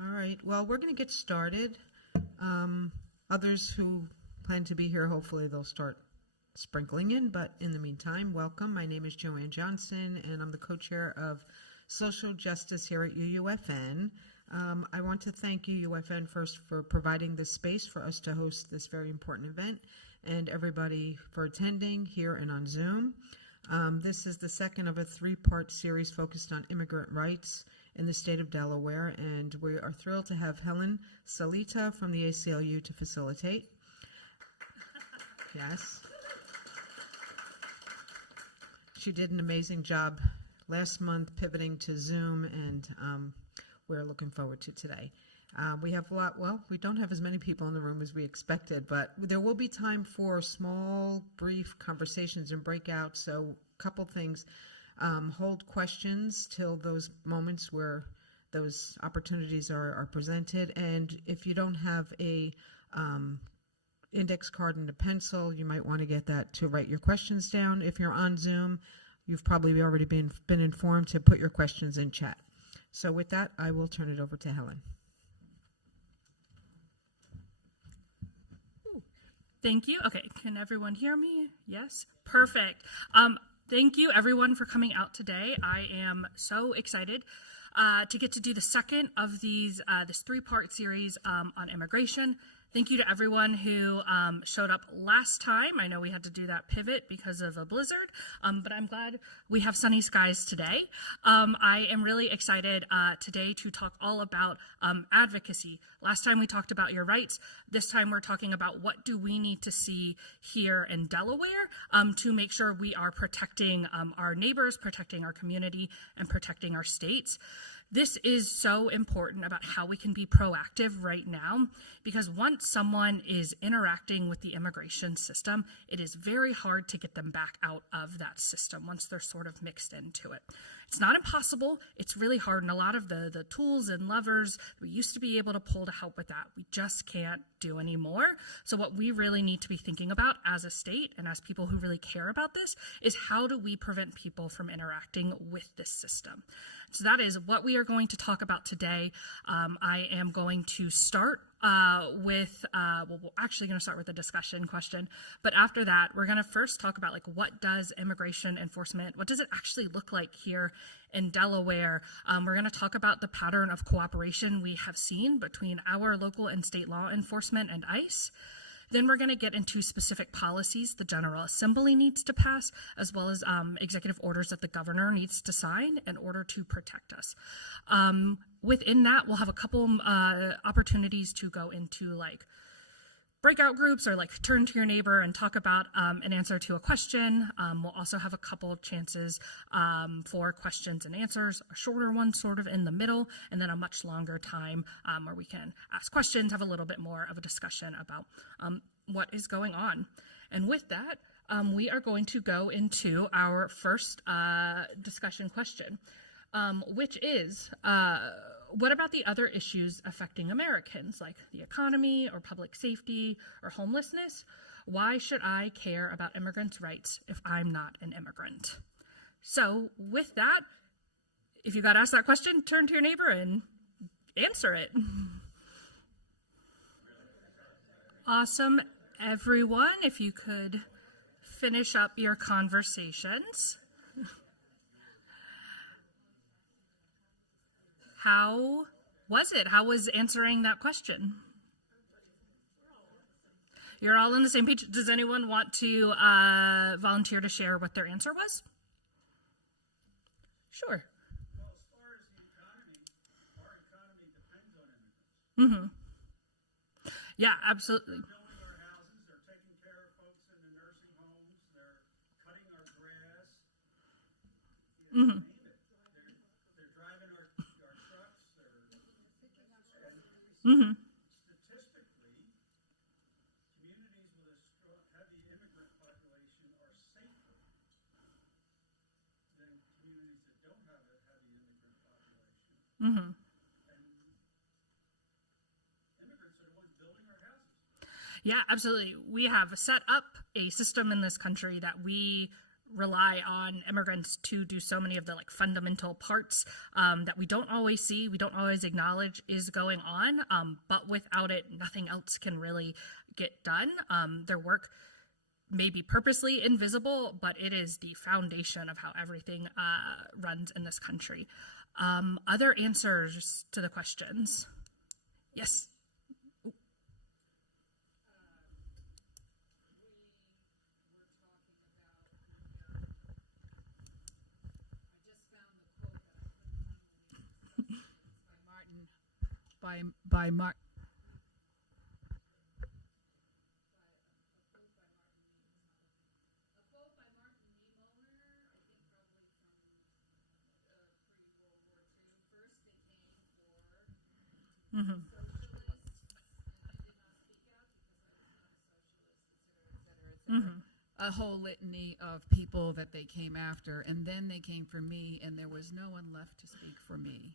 All right. Well, we're going to get started. Others who plan to be here, hopefully they'll start sprinkling in. But in the meantime, welcome. My name is Joanne Johnson, and I'm the co-chair of Social Justice here at UUFN. I want to thank UUFN first for providing this space for us to host this very important event, and everybody for attending here and on Zoom. This is the second of a three-part series focused on immigrant rights in the state of Delaware, and we are thrilled to have Helen Salita from the ACLU to facilitate. Yes. She did an amazing job last month pivoting to Zoom, and we're looking forward to today. We have a lot, well, we don't have as many people in the room as we expected, but there will be time for small, brief conversations and breakouts. So a couple things. Hold questions till those moments where those opportunities are presented. And if you don't have a index card and a pencil, you might want to get that to write your questions down. If you're on Zoom, you've probably already been informed to put your questions in chat. So with that, I will turn it over to Helen. Thank you. Okay, can everyone hear me? Yes? Perfect. Thank you, everyone, for coming out today. I am so excited to get to do the second of these this three-part series on immigration. Thank you to everyone who showed up last time. I know we had to do that pivot because of a blizzard, but I'm glad we have sunny skies today. I am really excited today to talk all about advocacy. Last time we talked about your rights. This time we're talking about what do we need to see here in Delaware to make sure we are protecting our neighbors, protecting our community, and protecting our states. This is so important about how we can be proactive right now, because once someone is interacting with the immigration system, it is very hard to get them back out of that system once they're sort of mixed into it. It's not impossible, it's really hard, and a lot of the tools and levers we used to be able to pull to help with that, we just can't do anymore. So what we really need to be thinking about as a state and as people who really care about this is how do we prevent people from interacting with this system. So that is what we are going to talk about today. I am going to start with, well, we're actually going to start with a discussion question, but after that, we're going to first talk about like what does immigration enforcement, what does it actually look like here in Delaware? We're going to talk about the pattern of cooperation we have seen between our local and state law enforcement and ICE. Then we're going to get into specific policies the General Assembly needs to pass, as well as executive orders that the governor needs to sign in order to protect us. Within that, we'll have a couple opportunities to go into like breakout groups or like turn to your neighbor and talk about an answer to a question. We'll also have a couple of chances for questions and answers, a shorter one sort of in the middle, and then a much longer time where we can ask questions, have a little bit more of a discussion about what is going on. And with that, we are going to go into our first discussion question, which is, what about the other issues affecting Americans, like the economy or public safety or homelessness? Why should I care about immigrants' rights if I'm not an immigrant? So with that, if you got asked that question, turn to your neighbor and answer it. Awesome, everyone. If you could finish up your conversations. How was it? How was answering that question? You're all on the same page. Does anyone want to volunteer to share what their answer was? Sure. Well, as far as the economy, our economy depends on immigrants. Mm-hmm. Yeah, absolutely. They're building our houses, they're taking care of folks in the nursing homes, they're cutting our grass. Mm-hmm. They're driving our trucks. Mm-hmm. Statistically, communities with a heavy immigrant population are safer than communities that don't have a heavy immigrant population. Mm-hmm. And immigrants are the ones building our houses. Yeah, absolutely. We have set up a system in this country that we rely on immigrants to do so many of the like fundamental parts that we don't always see, we don't always acknowledge is going on, but without it, nothing else can really get done. Their work may be purposely invisible, but it is the foundation of how everything runs in this country. Other answers to the questions? Yes. By Martin. A whole litany of people that they came after, and then they came for me, and there was no one left to speak for me.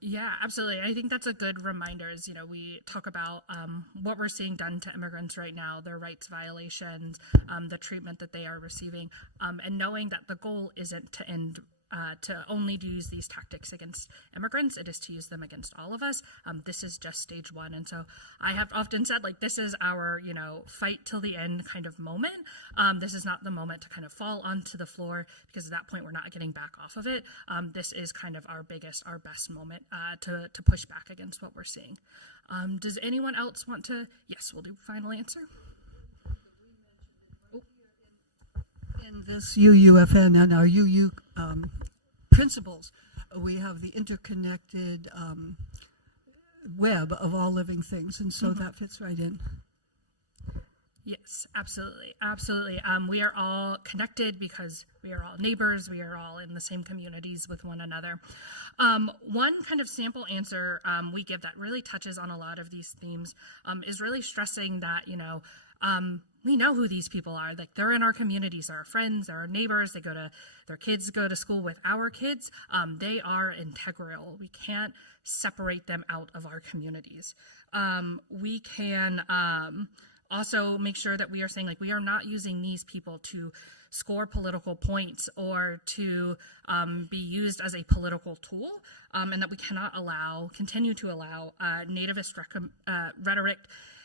Yeah, absolutely. I think that's a good reminder. Is, we talk about what we're seeing done to immigrants right now, their rights violations, the treatment that they are receiving, and knowing that the goal isn't to end to only use these tactics against immigrants. It is to use them against all of us. This is just stage one. And so I have often said, like, this is our, fight till the end kind of moment. This is not the moment to kind of fall onto the floor, because at that point we're not getting back off of it. This is kind of our biggest, our best moment to push back against what we're seeing. Does anyone else want to? Yes, we'll do final answer. In this UUFN and our UU principles, we have the interconnected web of all living things, and so that fits right in. Yes, absolutely. Absolutely. We are all connected because we are all neighbors. We are all in the same communities with one another. One kind of sample answer we give that really touches on a lot of these themes is really stressing that, we know who these people are. Like, they're in our communities, they're our friends, they're our neighbors, their kids go to school with our kids. They are integral. We can't separate them out of our communities. We can also make sure that we are saying, like, we are not using these people to score political points or to be used as a political tool, and that we cannot continue to allow nativist rhetoric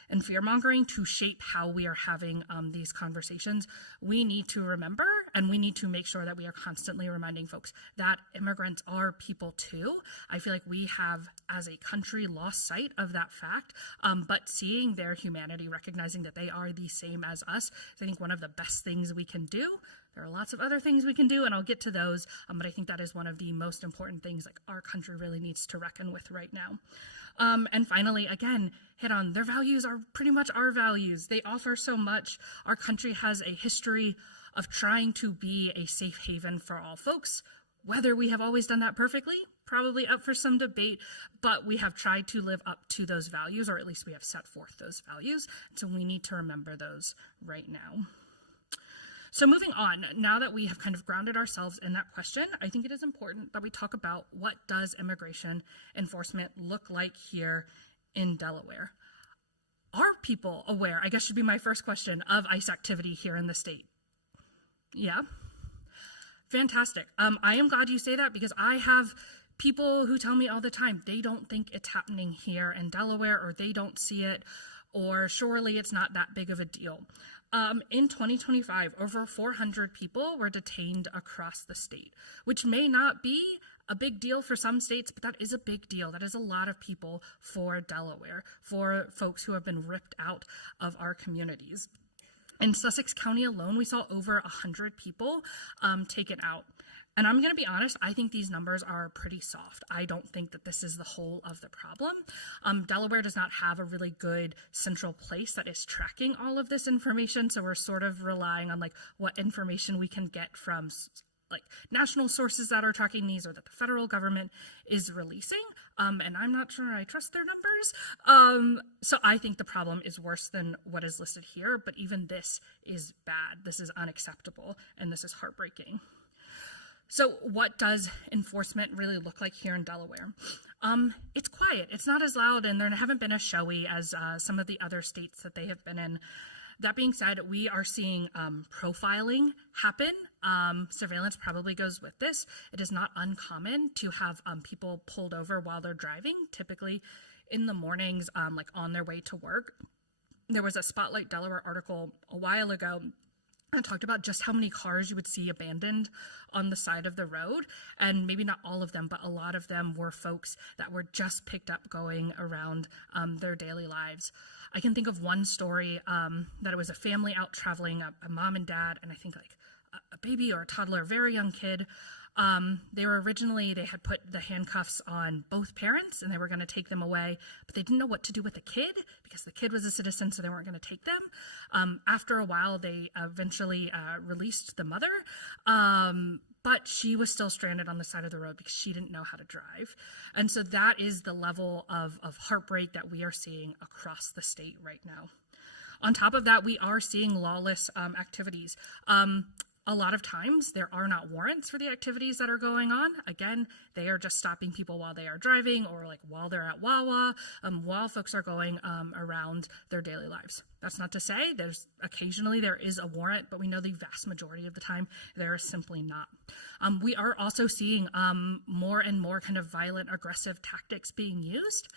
and fear-mongering to shape how we are having these conversations. We need to remember, and we need to make sure that we are constantly reminding folks that immigrants are people too. I feel like we have, as a country, lost sight of that fact, but seeing their humanity, recognizing that they are the same as us, I think one of the best things we can do. There are lots of other things we can do, and I'll get to those, but I think that is one of the most important things like our country really needs to reckon with right now. And finally, again, hit on their values are pretty much our values. They offer so much. Our country has a history of trying to be a safe haven for all folks. Whether we have always done that perfectly, probably up for some debate, but we have tried to live up to those values, or at least we have set forth those values. So we need to remember those right now. So moving on, now that we have kind of grounded ourselves in that question, I think it is important that we talk about what does immigration enforcement look like here in Delaware. Are people aware, I guess should be my first question, of ICE activity here in the state? Yeah? Fantastic. I am glad you say that, because I have people who tell me all the time they don't think it's happening here in Delaware, or they don't see it, or surely it's not that big of a deal. In 2025, over 400 people were detained across the state, which may not be a big deal for some states, but that is a big deal. That is a lot of people for Delaware, for folks who have been ripped out of our communities. In Sussex County alone, we saw over 100 people taken out. And I'm going to be honest, I think these numbers are pretty soft. I don't think that this is the whole of the problem. Delaware does not have a really good central place that is tracking all of this information, so we're sort of relying on like what information we can get from like national sources that are tracking these, or that the federal government is releasing, and I'm not sure I trust their numbers. So I think the problem is worse than what is listed here, but even this is bad. This is unacceptable, and this is heartbreaking. So what does enforcement really look like here in Delaware? It's quiet. It's not as loud, and there haven't been as showy as some of the other states that they have been in. That being said, we are seeing profiling happen. Surveillance probably goes with this. It is not uncommon to have people pulled over while they're driving, typically in the mornings, like on their way to work. There was a Spotlight Delaware article a while ago and talked about just how many cars you would see abandoned on the side of the road. And maybe not all of them, but a lot of them were folks that were just picked up going around their daily lives. I can think of one story that it was a family out traveling, a mom and dad, and I think like a baby or a toddler, a very young kid. They had put the handcuffs on both parents and they were going to take them away, but they didn't know what to do with the kid because the kid was a citizen, so they weren't going to take them. After a while, they eventually released the mother, but she was still stranded on the side of the road because she didn't know how to drive. And so that is the level of heartbreak that we are seeing across the state right now. On top of that, we are seeing lawless activities. A lot of times there are not warrants for the activities that are going on. Again, they are just stopping people while they are driving or like while they're at Wawa, while folks are going around their daily lives. That's not to say occasionally there is a warrant, but we know the vast majority of the time there is simply not. We are also seeing more and more kind of violent, aggressive tactics being used.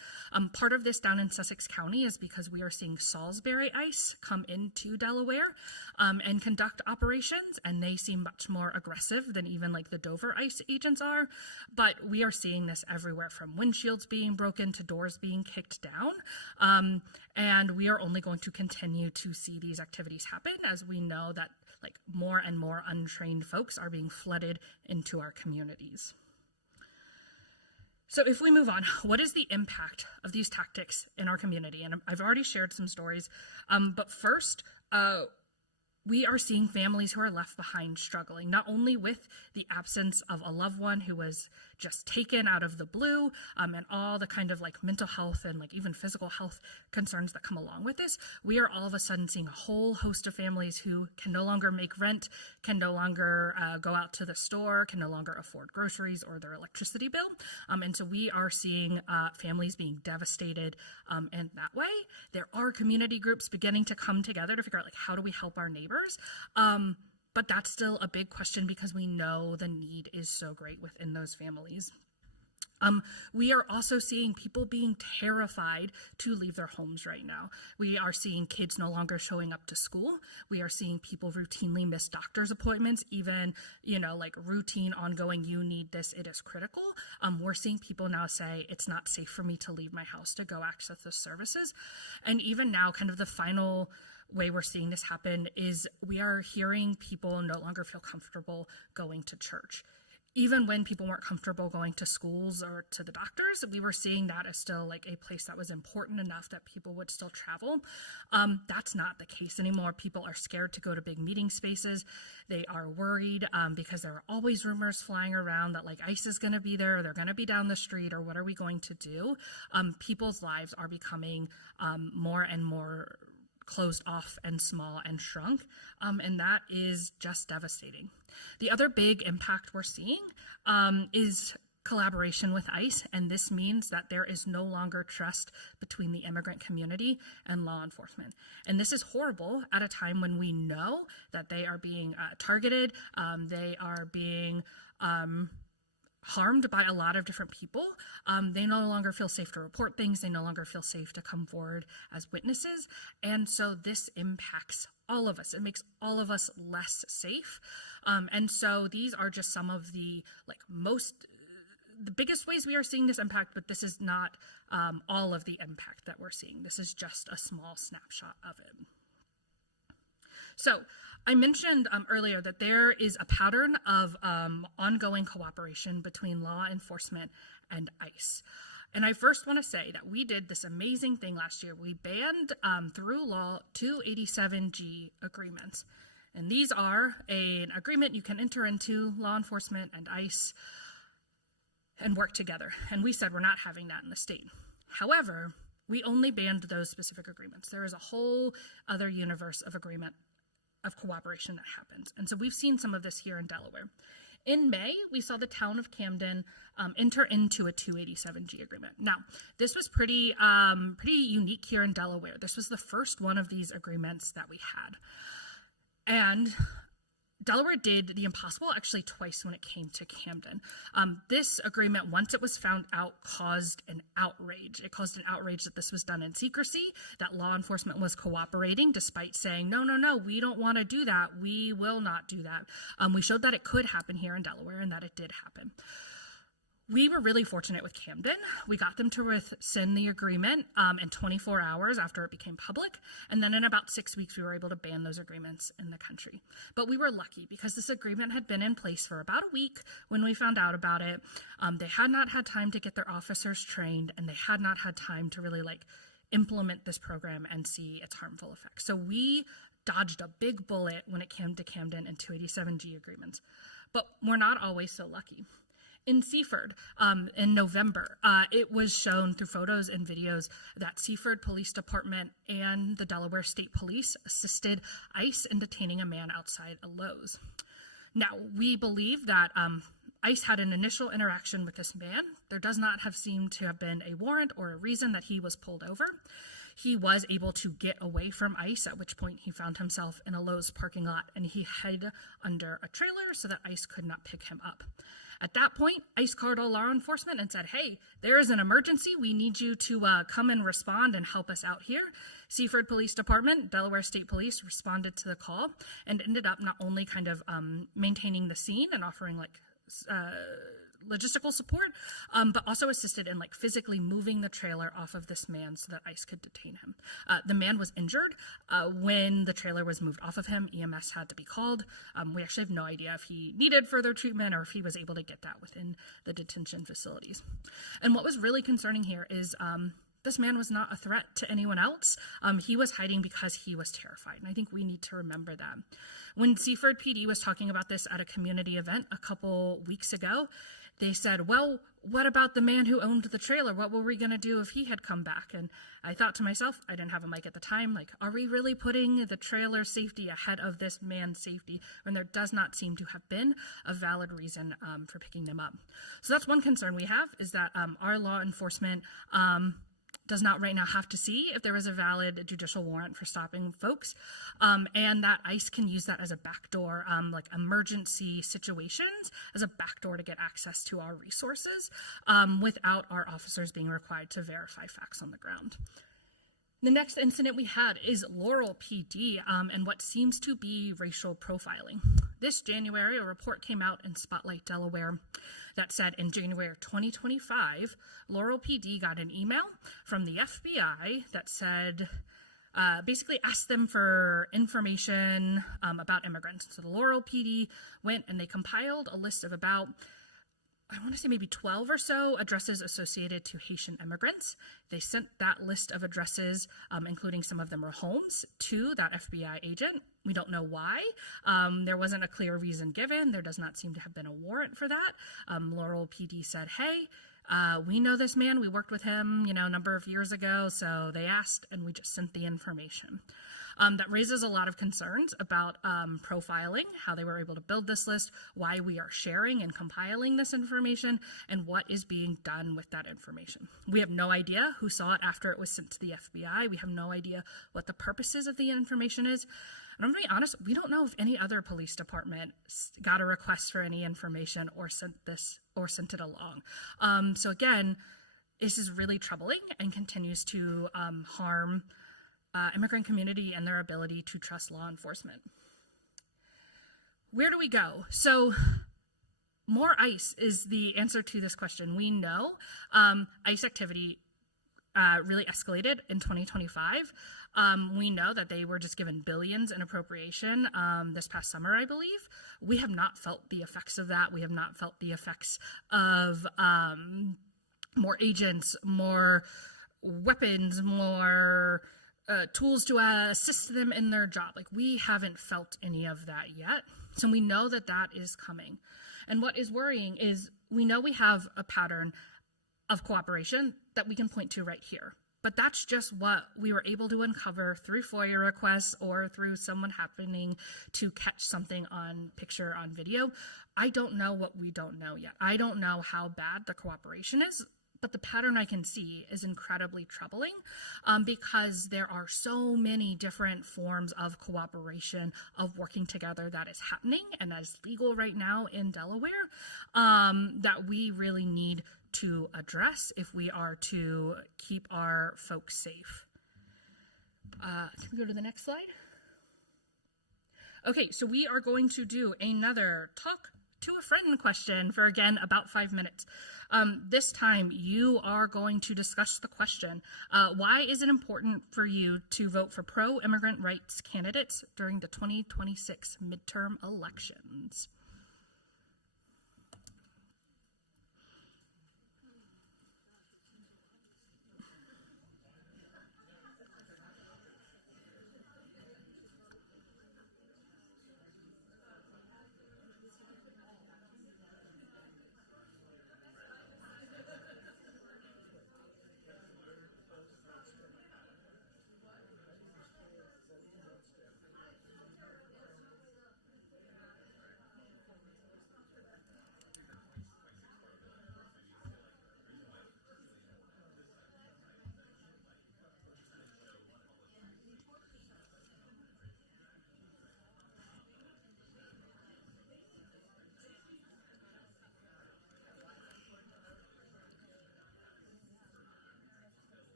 Part of this down in Sussex County is because we are seeing Salisbury ICE come into Delaware and conduct operations, and they seem much more aggressive than even like the Dover ICE agents are. But we are seeing this everywhere, from windshields being broken to doors being kicked down. And we are only going to continue to see these activities happen as we know that like more and more untrained folks are being flooded into our communities. So if we move on, what is the impact of these tactics in our community? And I've already shared some stories, but first, we are seeing families who are left behind struggling, not only with the absence of a loved one who was just taken out of the blue, and all the kind of like mental health and like even physical health concerns that come along with this. We are all of a sudden seeing a whole host of families who can no longer make rent, can no longer go out to the store, can no longer afford groceries or their electricity bill. And so we are seeing families being devastated in that way. There are community groups beginning to come together to figure out like how do we help our neighbors. But that's still a big question because we know the need is so great within those families. We are also seeing people being terrified to leave their homes right now. We are seeing kids no longer showing up to school. We are seeing people routinely miss doctor's appointments, even, like routine, ongoing, you need this, it is critical. We're seeing people now say, it's not safe for me to leave my house to go access the services. And even now, kind of the final way we're seeing this happen is we are hearing people no longer feel comfortable going to church. Even when people weren't comfortable going to schools or to the doctors, we were seeing that as still like a place that was important enough that people would still travel. That's not the case anymore. People are scared to go to big meeting spaces. They are worried because there are always rumors flying around that like ICE is going to be there, or they're going to be down the street, or what are we going to do? People's lives are becoming more and more closed off and small and shrunk, and that is just devastating. The other big impact we're seeing is collaboration with ICE, and this means that there is no longer trust between the immigrant community and law enforcement. And this is horrible at a time when we know that they are being targeted, they are being harmed by a lot of different people. They no longer feel safe to report things. They no longer feel safe to come forward as witnesses. And so this impacts all of us. It makes all of us less safe. And so these are just some of the the biggest ways we are seeing this impact, but this is not all of the impact that we're seeing. This is just a small snapshot of it. So I mentioned earlier that there is a pattern of ongoing cooperation between law enforcement and ICE. And I first want to say that we did this amazing thing last year. We banned through law 287G agreements. And these are an agreement you can enter into, law enforcement and ICE, and work together. And we said we're not having that in the state. However, we only banned those specific agreements. There is a whole other universe of agreement of cooperation that happens. And so we've seen some of this here in Delaware. In May, we saw the town of Camden enter into a 287G agreement. Now, this was pretty unique here in Delaware. This was the first one of these agreements that we had. And Delaware did the impossible actually twice when it came to Camden. This agreement, once it was found out, caused an outrage. It caused an outrage that this was done in secrecy, that law enforcement was cooperating despite saying, no, we don't want to do that. We will not do that. We showed that it could happen here in Delaware and that it did happen. We were really fortunate with Camden. We got them to rescind the agreement in 24 hours after it became public. And then in about 6 weeks, we were able to ban those agreements in the country. But we were lucky because this agreement had been in place for about a week when we found out about it. They had not had time to get their officers trained, and they had not had time to really implement this program and see its harmful effects. So we dodged a big bullet when it came to Camden and 287G agreements. But we're not always so lucky. In Seaford, in November, it was shown through photos and videos that Seaford Police Department and the Delaware State Police assisted ICE in detaining a man outside a Lowe's. Now, we believe that ICE had an initial interaction with this man. There does not have seemed to have been a warrant or a reason that he was pulled over. He was able to get away from ICE, at which point he found himself in a Lowe's parking lot, and he hid under a trailer so that ICE could not pick him up. At that point, ICE called all law enforcement and said, hey, there is an emergency. We need you to come and respond and help us out here. Seaford Police Department, Delaware State Police responded to the call and ended up not only kind of maintaining the scene and offering logistical support, but also assisted in physically moving the trailer off of this man so that ICE could detain him. The man was injured. When the trailer was moved off of him, EMS had to be called. We actually have no idea if he needed further treatment or if he was able to get that within the detention facilities. And what was really concerning here is this man was not a threat to anyone else. He was hiding because he was terrified, and I think we need to remember that. When Seaford PD was talking about this at a community event a couple weeks ago, they said, well, what about the man who owned the trailer? What were we going to do if he had come back? And I thought to myself, I didn't have a mic at the time, are we really putting the trailer safety ahead of this man's safety when there does not seem to have been a valid reason for picking them up? So that's one concern we have, is that our law enforcement does not right now have to see if there was a valid judicial warrant for stopping folks, and that ICE can use that as a backdoor, emergency situations, as a backdoor to get access to our resources without our officers being required to verify facts on the ground. The next incident we had is Laurel PD and what seems to be racial profiling. This January, a report came out in Spotlight, Delaware, that said in January 2025, Laurel PD got an email from the FBI that said, basically asked them for information about immigrants. So the Laurel PD went and they compiled a list of about, I want to say maybe 12 or so addresses associated to Haitian immigrants. They sent that list of addresses, including some of them were homes, to that FBI agent. We don't know why. There wasn't a clear reason given. There does not seem to have been a warrant for that. Laurel PD said, hey, we know this man. We worked with him, a number of years ago. So they asked, and we just sent the information. That raises a lot of concerns about profiling, how they were able to build this list, why we are sharing and compiling this information, and what is being done with that information. We have no idea who saw it after it was sent to the FBI. We have no idea what the purposes of the information is. And I'm going to be honest, we don't know if any other police department got a request for any information or sent it along. So again, this is really troubling and continues to harm immigrant community and their ability to trust law enforcement. Where do we go? So more ICE is the answer to this question. We know ICE activity really escalated in 2025. We know that they were just given billions in appropriation this past summer, I believe. We have not felt the effects of that. We have not felt the effects of more agents, more weapons, more tools to assist them in their job. We haven't felt any of that yet. So we know that that is coming. And what is worrying is we know we have a pattern of cooperation that we can point to right here. But that's just what we were able to uncover through FOIA requests or through someone happening to catch something on picture, on video. I don't know what we don't know yet. I don't know how bad the cooperation is, but the pattern I can see is incredibly troubling because there are so many different forms of cooperation, of working together that is happening and that is legal right now in Delaware that we really need to address if we are to keep our folks safe. Can we go to the next slide? Okay, so we are going to do another talk to a friend question for, again, about 5 minutes. This time, you are going to discuss the question, why is it important for you to vote for pro-immigrant rights candidates during the 2026 midterm elections?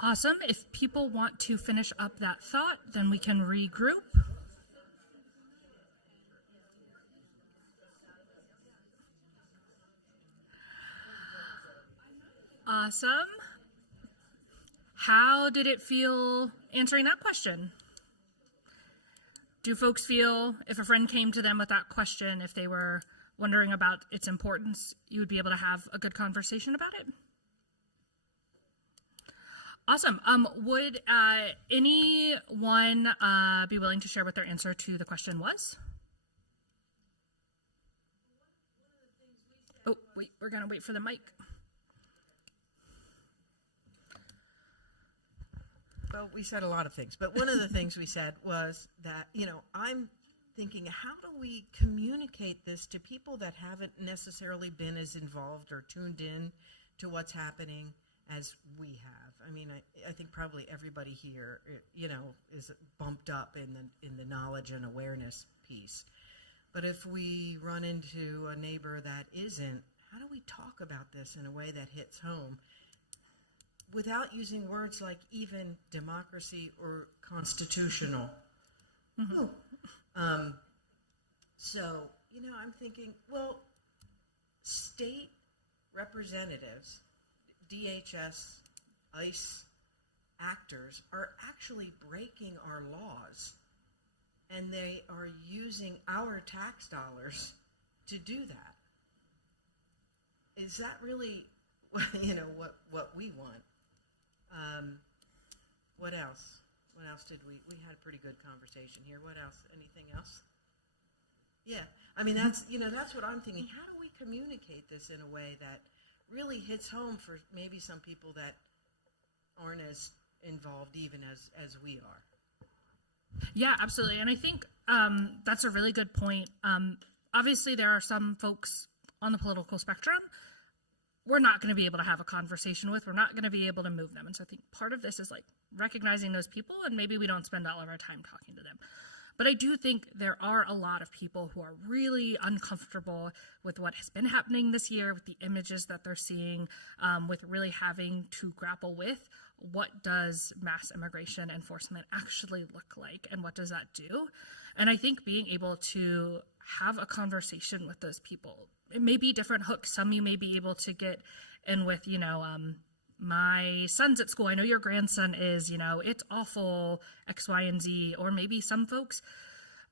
Awesome. If people want to finish up that thought, then we can regroup. Awesome. How did it feel answering that question? Do folks feel if a friend came to them with that question, if they were wondering about its importance, you would be able to have a good conversation about it? Awesome. Would anyone be willing to share what their answer to the question was? Oh, wait, we're going to wait for the mic. Well, we said a lot of things, but one of the things we said was that, I'm thinking, how do we communicate this to people that haven't necessarily been as involved or tuned in to what's happening as we have? I mean, I think probably everybody here, is bumped up in the knowledge and awareness piece. But if we run into a neighbor that isn't, how do we talk about this in a way that hits home without using words like even democracy or constitutional? Mm-hmm. So, I'm thinking, well, state representatives, DHS, ICE actors are actually breaking our laws, and they are using our tax dollars to do that. Is that really, what we want? What else? What else did we had a pretty good conversation here. What else? Anything else? Yeah. I mean, that's what I'm thinking. How do we communicate this in a way that really hits home for maybe some people that aren't as involved even as we are? Yeah, absolutely. And I think that's a really good point. Obviously, there are some folks on the political spectrum we're not going to be able to have a conversation with. We're not going to be able to move them. And so I think part of this is like recognizing those people, and maybe we don't spend all of our time talking to them. But I do think there are a lot of people who are really uncomfortable with what has been happening this year, with the images that they're seeing, with really having to grapple with what does mass immigration enforcement actually look like, and what does that do? And I think being able to have a conversation with those people, it may be different hooks. Some you may be able to get in with, my son's at school. I know your grandson is, it's awful, X, Y, and Z. Or maybe some folks,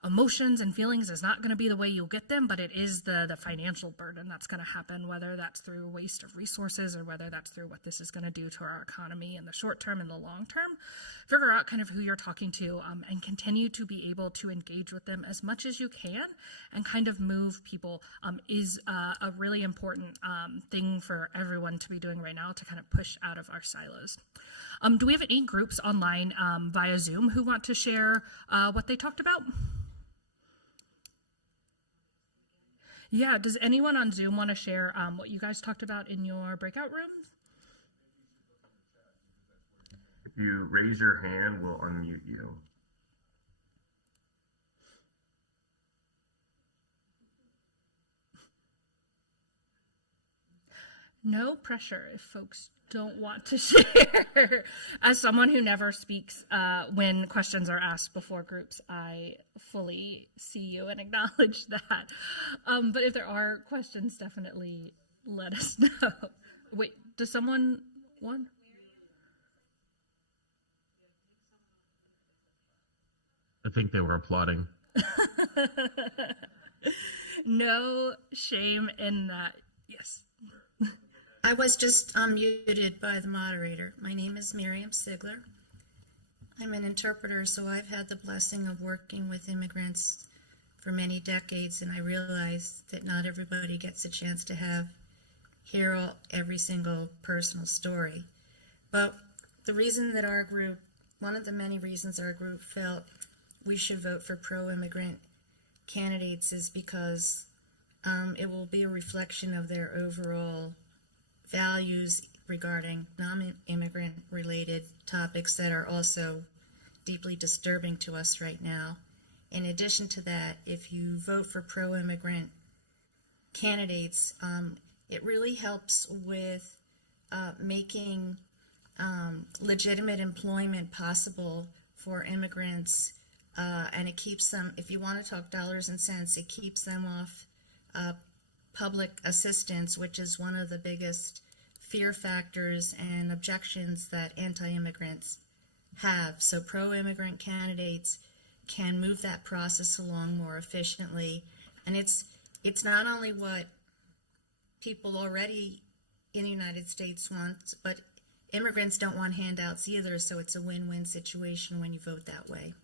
emotions and feelings is not going to be the way you'll get them, but it is the financial burden that's going to happen, whether that's through waste of resources or whether that's through what this is going to do to our economy in the short term and the long term. Figure out kind of who you're talking to and continue to be able to engage with them as much as you can and kind of move people is a really important thing for everyone to be doing right now to kind of push out of our silos. Do we have any groups online via Zoom who want to share what they talked about? Yeah, does anyone on Zoom want to share what you guys talked about in your breakout rooms? If you raise your hand, we'll unmute you. No pressure if folks don't want to share. As someone who never speaks when questions are asked before groups, I fully see you and acknowledge that. But if there are questions, definitely let us know. Wait, does someone want? I think they were applauding. No shame in that. Yes. I was just unmuted by the moderator. My name is Miriam Sigler. I'm an interpreter, so I've had the blessing of working with immigrants for many decades, and I realize that not everybody gets a chance to hear every single personal story. But the reason that our group, one of the many reasons our group felt we should vote for pro-immigrant candidates is because it will be a reflection of their overall values regarding non-immigrant related topics that are also deeply disturbing to us right now. In addition to that, if you vote for pro-immigrant candidates, it really helps with making legitimate employment possible for immigrants, and it keeps them, if you want to talk dollars and cents, it keeps them off public assistance, which is one of the biggest fear factors and objections that anti-immigrants have, so pro-immigrant candidates can move that process along more efficiently. And it's not only what people already in the United States want, but immigrants don't want handouts either, so it's a win-win situation when you vote that way.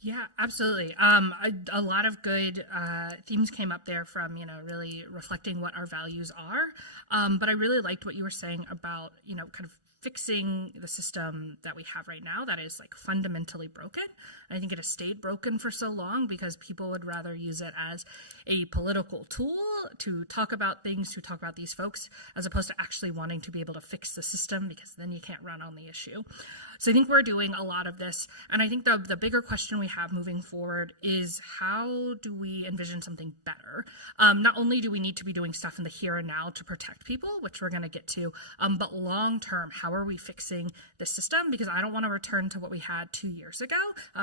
Yeah, absolutely. A lot of good themes came up there from, really reflecting what our values are. But I really liked what you were saying about, kind of fixing the system that we have right now that is like fundamentally broken. And I think it has stayed broken for so long because people would rather use it as a political tool to talk about things, to talk about these folks, as opposed to actually wanting to be able to fix the system, because then you can't run on the issue. So I think we're doing a lot of this. And I think the bigger question we have moving forward is, how do we envision something better? Not only do we need to be doing stuff in the here and now to protect people, which we're going to get to, but long term, how are we fixing the system? Because I don't want to return to what we had 2 years ago,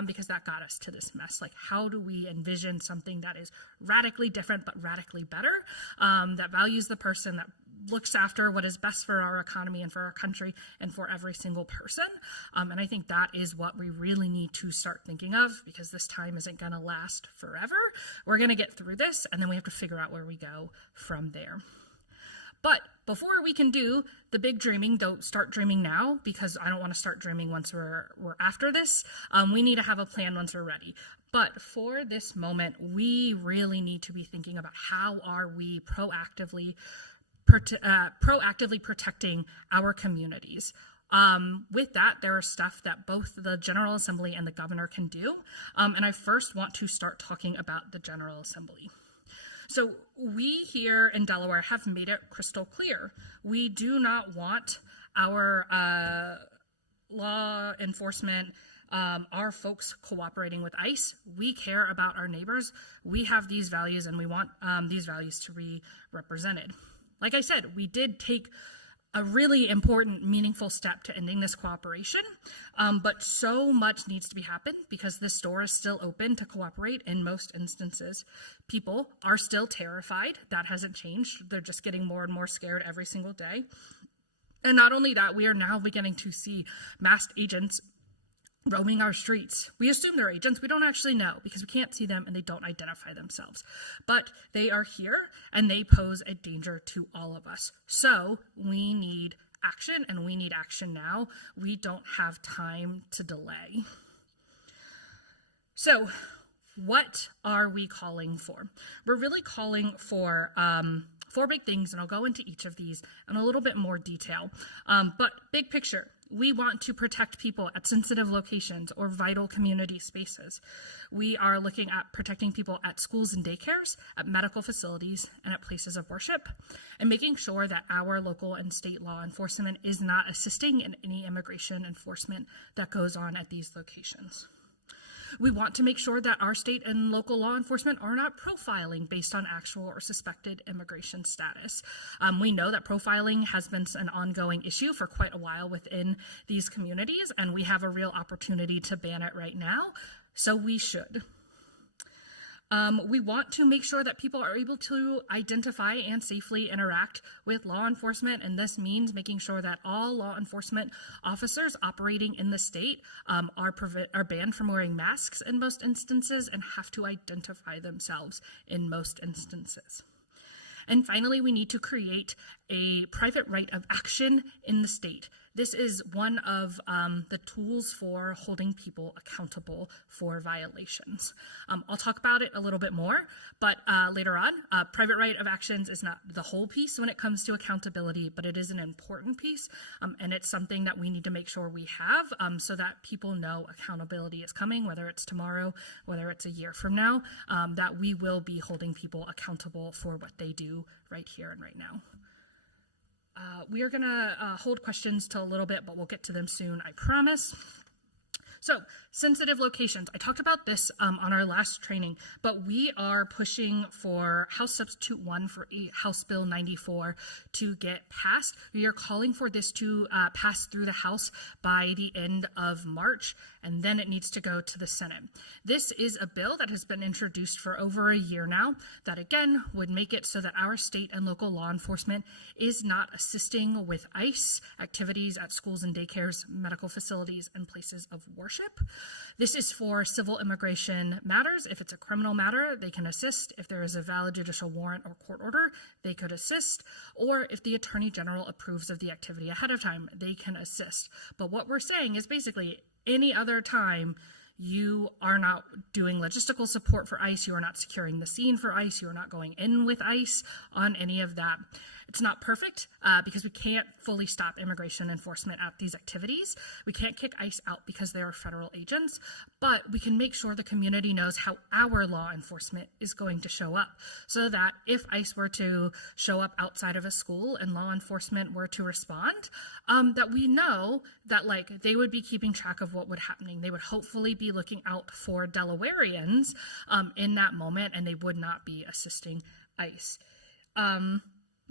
because that got us to this mess. Like, how do we envision something that is radically different but radically better, that values the person, that looks after what is best for our economy and for our country and for every single person? And I think that is what we really need to start thinking of, because this time isn't going to last forever. We're going to get through this, and then we have to figure out where we go from there. But before we can do the big dreaming, don't start dreaming now, because I don't want to start dreaming once we're after this. We need to have a plan once we're ready. But for this moment, we really need to be thinking about how are we proactively protecting our communities. With that, there are stuff that both the General Assembly and the governor can do. And I first want to start talking about the General Assembly. So we here in Delaware have made it crystal clear. We do not want our law enforcement, our folks cooperating with ICE. We care about our neighbors. We have these values, and we want these values to be represented. Like I said, we did take a really important, meaningful step to ending this cooperation, but so much needs to be happened because this door is still open to cooperate in most instances. People are still terrified. That hasn't changed. They're just getting more and more scared every single day. And not only that, we are now beginning to see masked agents roaming our streets. We assume they're agents. We don't actually know because we can't see them and they don't identify themselves. But they are here and they pose a danger to all of us. So we need action, and we need action now. We don't have time to delay. So what are we calling for? We're really calling for 4 big things, and I'll go into each of these in a little bit more detail. But big picture, we want to protect people at sensitive locations or vital community spaces. We are looking at protecting people at schools and daycares, at medical facilities, and at places of worship, and making sure that our local and state law enforcement is not assisting in any immigration enforcement that goes on at these locations. We want to make sure that our state and local law enforcement are not profiling based on actual or suspected immigration status. We know that profiling has been an ongoing issue for quite a while within these communities, and we have a real opportunity to ban it right now, so we should. We want to make sure that people are able to identify and safely interact with law enforcement, and this means making sure that all law enforcement officers operating in the state are banned from wearing masks in most instances and have to identify themselves in most instances. And finally, we need to create a private right of action in the state. This is one of the tools for holding people accountable for violations. I'll talk about it a little bit more, but later on, private right of actions is not the whole piece when it comes to accountability, but it is an important piece, and it's something that we need to make sure we have so that people know accountability is coming, whether it's tomorrow, whether it's a year from now, that we will be holding people accountable for what they do right here and right now. We are going to hold questions till a little bit, but we'll get to them soon, I promise. So Sensitive locations. I talked about this on our last training, but we are pushing for House Substitute 1 for House Bill 94 to get passed. We are calling for this to pass through the House by the end of March, and then it needs to go to the Senate. This is a bill that has been introduced for over a year now that, again, would make it so that our state and local law enforcement is not assisting with ICE activities at schools and daycares, medical facilities, and places of worship. This is for civil immigration matters. If it's a criminal matter, they can assist. If there is a valid judicial warrant or court order, they could assist. Or if the Attorney General approves of the activity ahead of time, they can assist. But what we're saying is basically any other time you are not doing logistical support for ICE, you are not securing the scene for ICE, you are not going in with ICE on any of that. It's not perfect because we can't fully stop immigration enforcement at these activities. We can't kick ICE out because they are federal agents, but we can make sure the community knows how our law enforcement is going to show up so that if ICE were to show up outside of a school and law enforcement were to respond, that we know that they would be keeping track of what would happening. They would hopefully be looking out for Delawareans in that moment, and they would not be assisting ICE.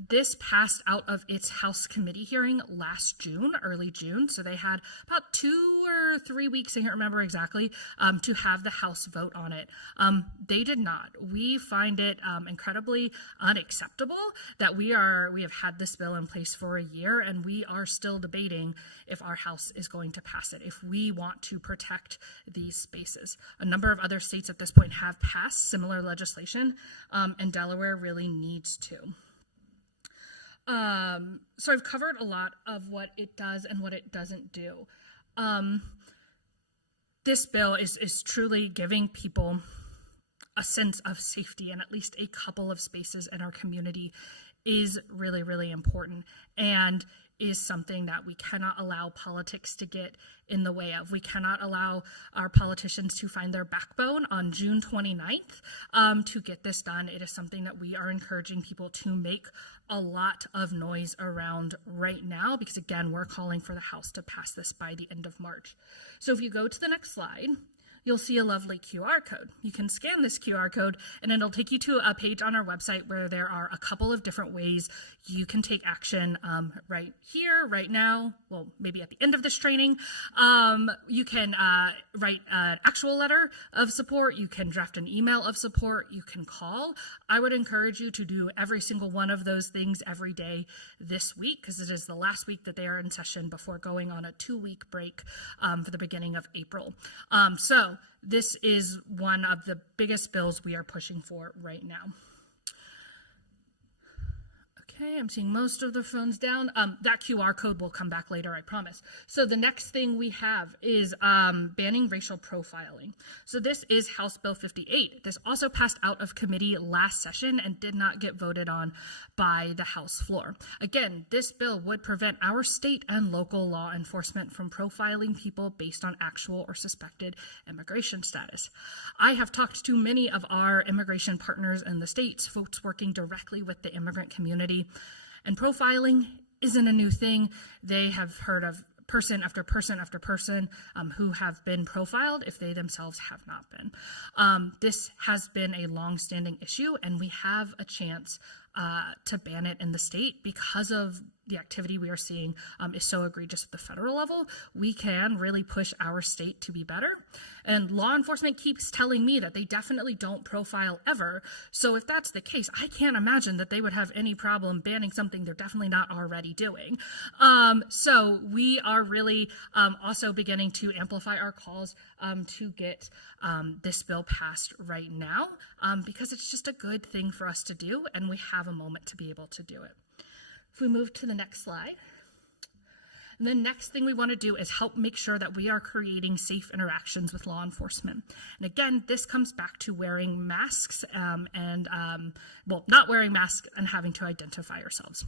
This passed out of its House committee hearing last June, early June. So they had about 2 or 3 weeks, I can't remember exactly, to have the House vote on it. They did not. We find it incredibly unacceptable that we have had this bill in place for a year and we are still debating if our House is going to pass it, if we want to protect these spaces. A number of other states at this point have passed similar legislation, and Delaware really needs to. So I've covered a lot of what it does and what it doesn't do. This bill is truly giving people a sense of safety, and at least a couple of spaces in our community is really, really important, and is something that we cannot allow politics to get in the way of. We cannot allow our politicians to find their backbone on June 29th to get this done. It is something that we are encouraging people to make a lot of noise around right now because, again, we're calling for the House to pass this by the end of March. So if you go to the next slide, you'll see a lovely QR code. You can scan this QR code and it'll take you to a page on our website where there are a couple of different ways you can take action right here, right now, well, maybe at the end of this training. You can write an actual letter of support. You can draft an email of support. You can call. I would encourage you to do every single one of those things every day this week because it is the last week that they are in session before going on a 2-week break for the beginning of April. So this is one of the biggest bills we are pushing for right now. Okay, I'm seeing most of the phones down. That QR code will come back later, I promise. So the next thing we have is banning racial profiling. So this is House Bill 58. This also passed out of committee last session and did not get voted on by the House floor. Again, this bill would prevent our state and local law enforcement from profiling people based on actual or suspected immigration status. I have talked to many of our immigration partners in the states, folks working directly with the immigrant community. And profiling isn't a new thing. They have heard of person after person after person who have been profiled if they themselves have not been. This has been a long-standing issue, and we have a chance to ban it in the state because of the activity we are seeing is so egregious at the federal level. We can really push our state to be better. And law enforcement keeps telling me that they definitely don't profile ever. So if that's the case, I can't imagine that they would have any problem banning something they're definitely not already doing. So we are really also beginning to amplify our calls to get this bill passed right now because it's just a good thing for us to do, and we have a moment to be able to do it. If we move to the next slide. And the next thing we want to do is help make sure that we are creating safe interactions with law enforcement. And again, this comes back to wearing masks not wearing masks and having to identify ourselves.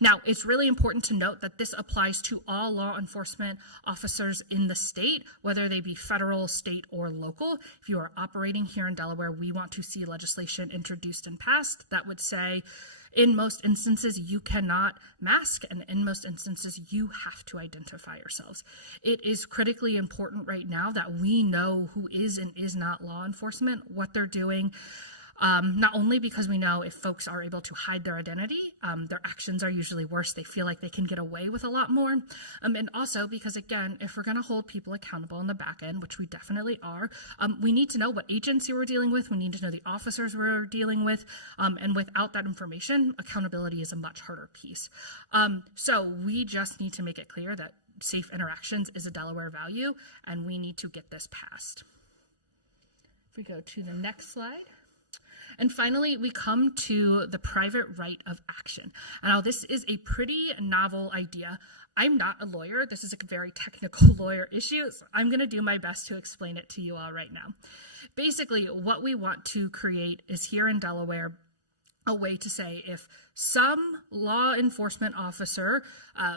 Now, it's really important to note that this applies to all law enforcement officers in the state, whether they be federal, state, or local. If you are operating here in Delaware, we want to see legislation introduced and passed that would say, In most instances, you cannot mask, and in most instances, you have to identify yourselves. It is critically important right now that we know who is and is not law enforcement, what they're doing. Not only because we know if folks are able to hide their identity, their actions are usually worse. They feel like they can get away with a lot more. And also because, again, if we're going to hold people accountable on the back end, which we definitely are, we need to know what agency we're dealing with. We need to know the officers we're dealing with. And without that information, accountability is a much harder piece. So we just need to make it clear that safe interactions is a Delaware value, and we need to get this passed. If we go to the next slide. And finally, we come to the private right of action. Now, this is a pretty novel idea. I'm not a lawyer. This is a very technical lawyer issue, so I'm going to do my best to explain it to you all right now. Basically, what we want to create is here in Delaware a way to say if some law enforcement officer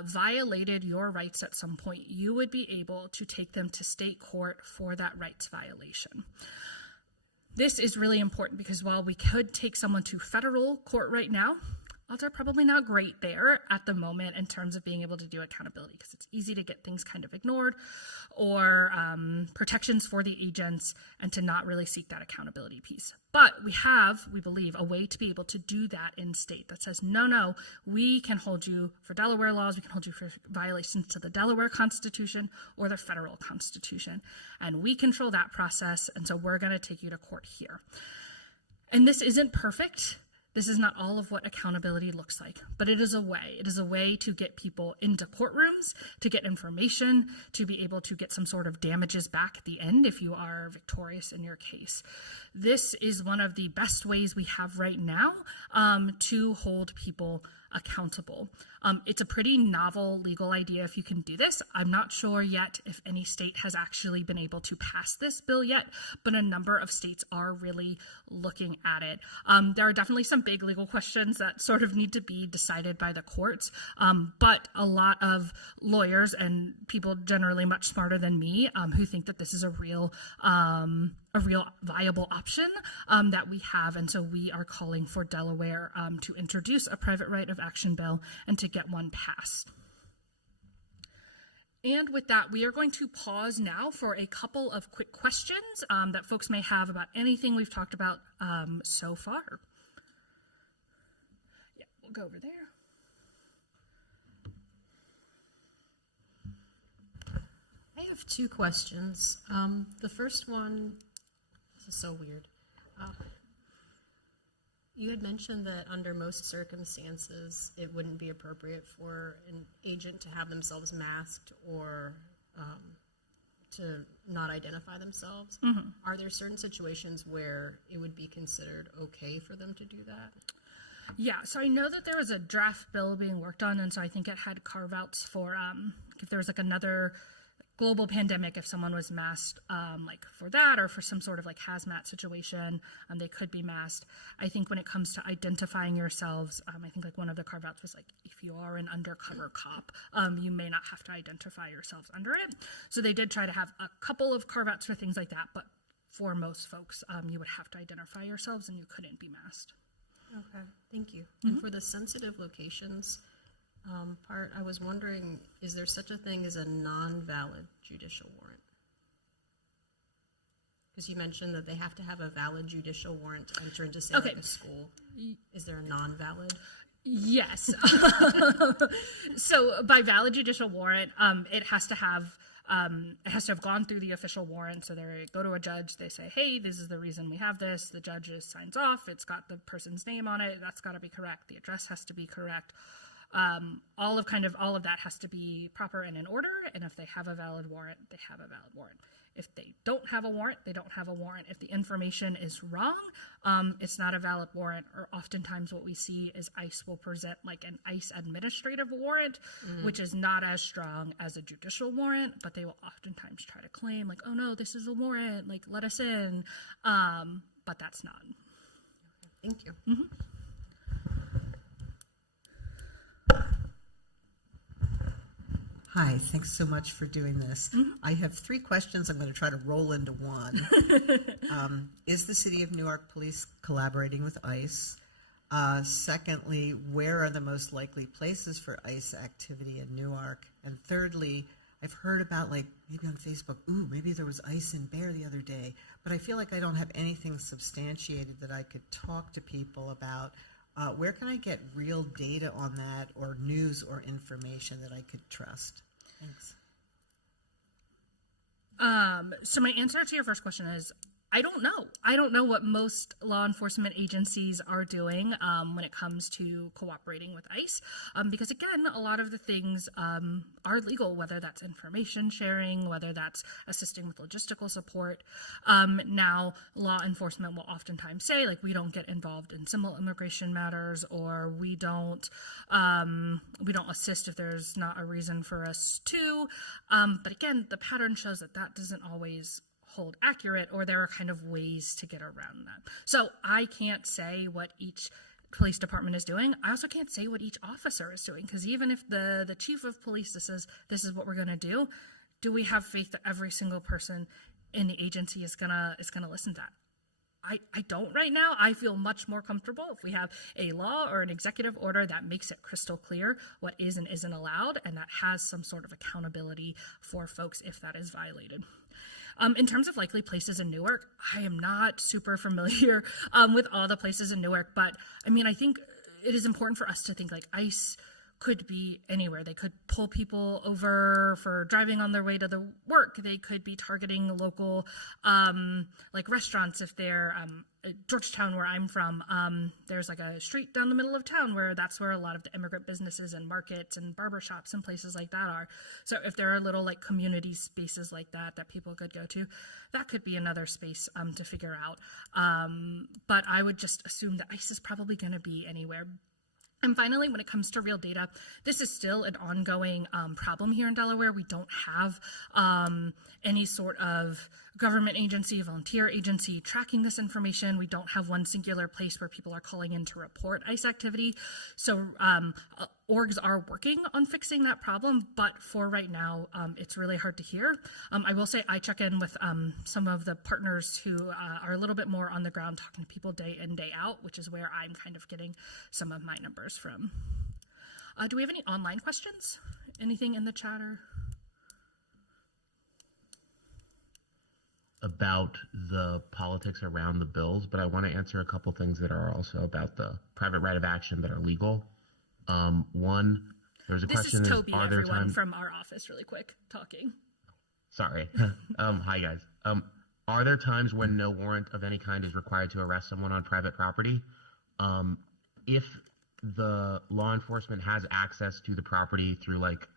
violated your rights at some point, you would be able to take them to state court for that rights violation. This is really important because while we could take someone to federal court right now, odds are probably not great there at the moment in terms of being able to do accountability, because it's easy to get things kind of ignored or protections for the agents and to not really seek that accountability piece. But we have, we believe, a way to be able to do that in state that says, no, we can hold you for Delaware laws, we can hold you for violations to the Delaware Constitution or the federal Constitution. And we control that process, and so we're going to take you to court here. And this isn't perfect. This is not all of what accountability looks like, but it is a way. It is a way to get people into courtrooms, to get information, to be able to get some sort of damages back at the end if you are victorious in your case. This is one of the best ways we have right now to hold people accountable. It's a pretty novel legal idea if you can do this. I'm not sure yet if any state has actually been able to pass this bill yet, but a number of states are really looking at it. There are definitely some big legal questions that sort of need to be decided by the courts, but a lot of lawyers and people generally much smarter than me who think that this is a real viable option that we have, and so we are calling for Delaware to introduce a private right of action bill and to get one passed. And with that, we are going to pause now for a couple of quick questions that folks may have about anything we've talked about so far. Yeah, we'll go over there. I have two questions. The first one, this is so weird. You had mentioned that under most circumstances, it wouldn't be appropriate for an agent to have themselves masked or to not identify themselves. Mm-hmm. Are there certain situations where it would be considered okay for them to do that? Yeah, so I know that there was a draft bill being worked on, and so I think it had carve-outs for if there was like another global pandemic, if someone was masked like for that or for some sort of like hazmat situation, they could be masked. I think when it comes to identifying yourselves, I think like one of the carve-outs was like if you are an undercover cop, you may not have to identify yourselves under it. So they did try to have a couple of carve-outs for things like that, but for most folks, you would have to identify yourselves and you couldn't be masked. Okay, thank you. Mm-hmm. And for the sensitive locations part, I was wondering, is there such a thing as a non-valid judicial warrant? Because you mentioned that they have to have a valid judicial warrant to enter into, say, okay, like a school. Is there a non-valid? Yes. So by valid judicial warrant, it has to have gone through the official warrant. So they go to a judge, they say, hey, this is the reason we have this. The judge signs off. It's got the person's name on it. That's got to be correct. The address has to be correct. All of that has to be proper and in order. And if they have a valid warrant, they have a valid warrant. If they don't have a warrant, they don't have a warrant. If the information is wrong, it's not a valid warrant. Or oftentimes what we see is ICE will present like an ICE administrative warrant, which is not as strong as a judicial warrant, but they will oftentimes try to claim like, oh no, this is a warrant, like let us in. But that's not. Thank you. Mm-hmm. Hi, thanks so much for doing this. Mm-hmm. I have three questions I'm going to try to roll into one. Is the City of Newark Police collaborating with ICE? Secondly, where are the most likely places for ICE activity in Newark? And thirdly, I've heard about, like, maybe on Facebook, maybe there was ICE in Bear the other day, but I feel like I don't have anything substantiated that I could talk to people about. Where can I get real data on that, or news or information that I could trust? Thanks. So my answer to your first question is, I don't know. I don't know what most law enforcement agencies are doing when it comes to cooperating with ICE, because again, a lot of the things are legal, whether that's information sharing, whether that's assisting with logistical support. Now, law enforcement will oftentimes say, like, we don't get involved in civil immigration matters, or we don't assist if there's not a reason for us to. But again, the pattern shows that that doesn't always hold accurate, or there are kind of ways to get around that. So I can't say what each police department is doing. I also can't say what each officer is doing, because even if the chief of police says this is what we're going to do we have faith that every single person in the agency is gonna listen to that? I don't right now. I feel much more comfortable if we have a law or an executive order that makes it crystal clear what is and isn't allowed, and that has some sort of accountability for folks if that is violated. In terms of likely places in Newark, I am not super familiar with all the places in Newark, but I mean, I think it is important for us to think, like, ICE could be anywhere. They could pull people over for driving on their way to the work. They could be targeting local, like, restaurants if they're Georgetown, where I'm from. There's like a street down the middle of town where that's where a lot of the immigrant businesses and markets and barbershops and places like that are. So if there are little, like, community spaces like that people could go to, that could be another space to figure out. But I would just assume that ICE is probably going to be anywhere. And finally, when it comes to real data, this is still an ongoing problem here in Delaware. We don't have any sort of government agency, volunteer agency tracking this information. We don't have one singular place where people are calling in to report ICE activity. So orgs are working on fixing that problem, but for right now, it's really hard to hear. I will say I check in with some of the partners who are a little bit more on the ground, talking to people day in, day out, which is where I'm kind of getting some of my numbers from. Do we have any online questions? Anything in the chat? Or? About the politics around the bills, but I want to answer a couple things that are also about the private right of action that are legal. One, there's a question. This is Toby, are there everyone, times from our office, really quick, talking. Sorry. Hi, guys. Are there times when no warrant of any kind is required to arrest someone on private property? If the law enforcement has access to the property through, like,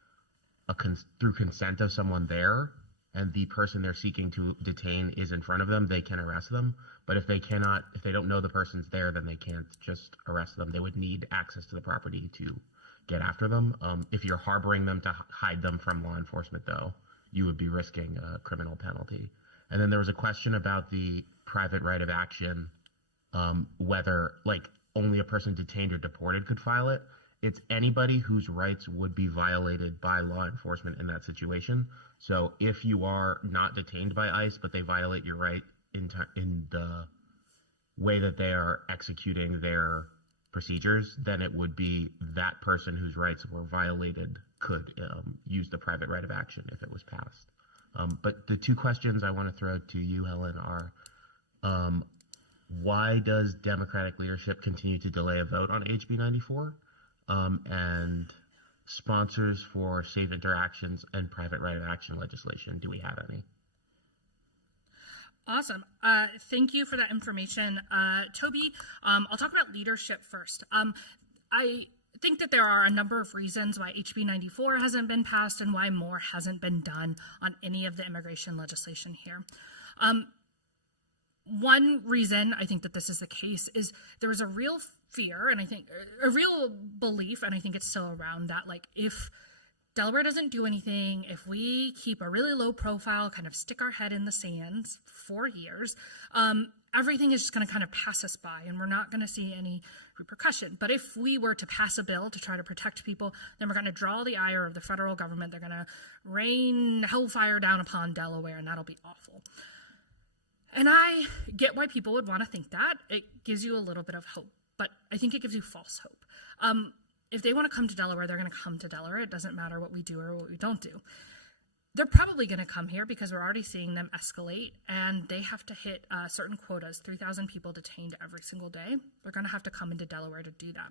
through consent of someone there, and the person they're seeking to detain is in front of them, they can arrest them. But if they don't know the person's there, then they can't just arrest them. They would need access to the property to get after them. If you're harboring them to hide them from law enforcement, though, you would be risking a criminal penalty. And then there was a question about the private right of action, whether, like, only a person detained or deported could file it. It's anybody whose rights would be violated by law enforcement in that situation. So if you are not detained by ICE, but they violate your right in the way that they are executing their procedures, then it would be that person whose rights were violated could use the private right of action if it was passed. But the two questions I want to throw to you, Helen, are why does Democratic leadership continue to delay a vote on HB 94? And sponsors for safe interactions and private right of action legislation, do we have any? Awesome. Thank you for that information. Toby, I'll talk about leadership first. I think that there are a number of reasons why HB 94 hasn't been passed and why more hasn't been done on any of the immigration legislation here. One reason I think that this is the case is there is a real fear, and I think a real belief, and I think it's still around that, like, if Delaware doesn't do anything, if we keep a really low profile, kind of stick our head in the sands for years, everything is just going to kind of pass us by, and we're not going to see any repercussion. But if we were to pass a bill to try to protect people, then we're going to draw the ire of the federal government. They're going to rain hellfire down upon Delaware, and that'll be awful. And I get why people would want to think that. It gives you a little bit of hope. but I think it gives you false hope. If they want to come to Delaware, they're going to come to Delaware. It doesn't matter what we do or what we don't do. They're probably going to come here because we're already seeing them escalate, and they have to hit certain quotas, 3,000 people detained every single day. They're going to have to come into Delaware to do that.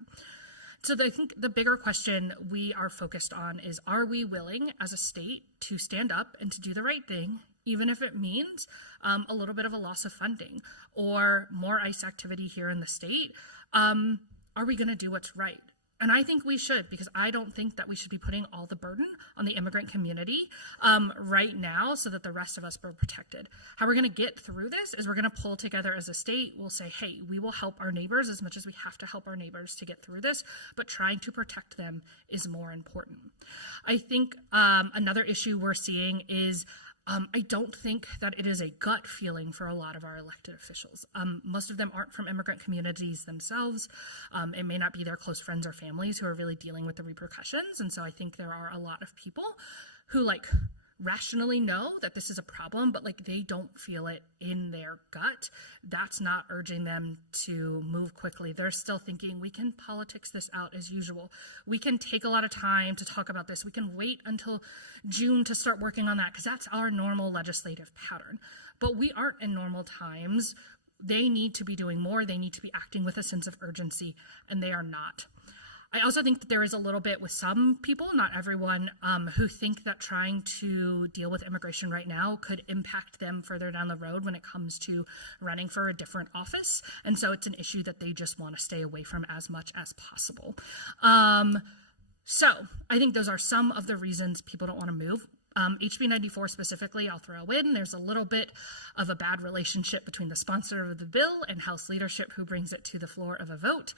So I think the bigger question we are focused on is, are we willing as a state to stand up and to do the right thing, even if it means a little bit of a loss of funding or more ICE activity here in the state? Are we going to do what's right? And I think we should, because I don't think that we should be putting all the burden on the immigrant community right now so that the rest of us are protected. How we're going to get through this is we're going to pull together as a state. We'll say, hey, we will help our neighbors as much as we have to help our neighbors to get through this, but trying to protect them is more important. I think another issue we're seeing is I don't think that it is a gut feeling for a lot of our elected officials. Most of them aren't from immigrant communities themselves. It may not be their close friends or families who are really dealing with the repercussions. And so I think there are a lot of people who rationally know that this is a problem, but they don't feel it in their gut. That's not urging them to move quickly. They're still thinking we can politics this out as usual. We can take a lot of time to talk about this. We can wait until June to start working on that because that's our normal legislative pattern. But we aren't in normal times. They need to be doing more. They need to be acting with a sense of urgency, and they are not. I also think that there is a little bit with some people, not everyone, who think that trying to deal with immigration right now could impact them further down the road when it comes to running for a different office. And so it's an issue that they just want to stay away from as much as possible. So I think those are some of the reasons people don't want to move. HB 94 specifically, I'll throw in, there's a little bit of a bad relationship between the sponsor of the bill and House leadership who brings it to the floor of a vote.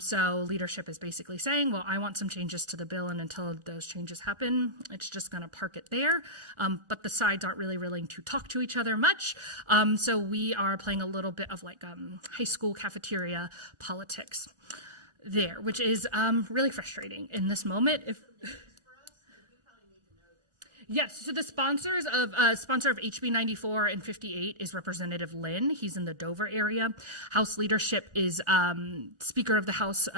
So leadership is basically saying, well, I want some changes to the bill, and until those changes happen, it's just going to park it there. But the sides aren't really willing to talk to each other much. So we are playing a little bit of high school cafeteria politics there, which is really frustrating in this moment. Yes, so the sponsor of HB 94 and 58 is Representative Lynn. He's in the Dover area. House leadership is Speaker of the House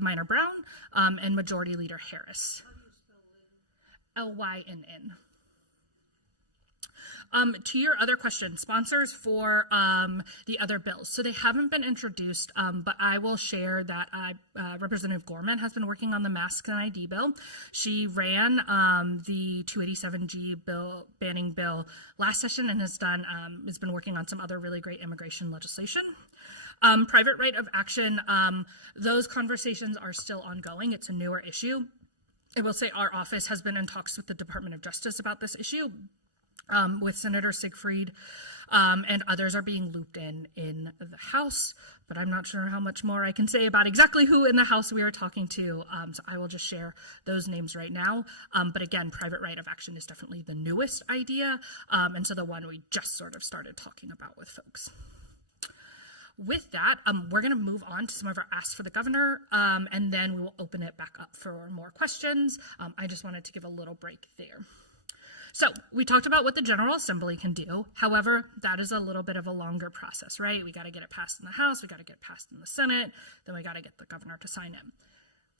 Minor Brown and Majority Leader Harris. Lynn. To your other question, sponsors for the other bills. So they haven't been introduced, but I will share that Representative Gorman has been working on the Mask and ID bill. She ran the 287G bill, banning bill last session, and has been working on some other really great immigration legislation. Private right of action, those conversations are still ongoing. It's a newer issue. I will say our office has been in talks with the Department of Justice about this issue. With Senator Siegfried, and others are being looped in the House, but I'm not sure how much more I can say about exactly who in the House we are talking to, so I will just share those names right now. But again, private right of action is definitely the newest idea, and so the one we just sort of started talking about with folks. With that, we're going to move on to some of our asks for the governor, and then we will open it back up for more questions. I just wanted to give a little break there. So we talked about what the General Assembly can do. However, that is a little bit of a longer process, right? We got to get it passed in the House, we got to get it passed in the Senate, then we got to get the governor to sign it.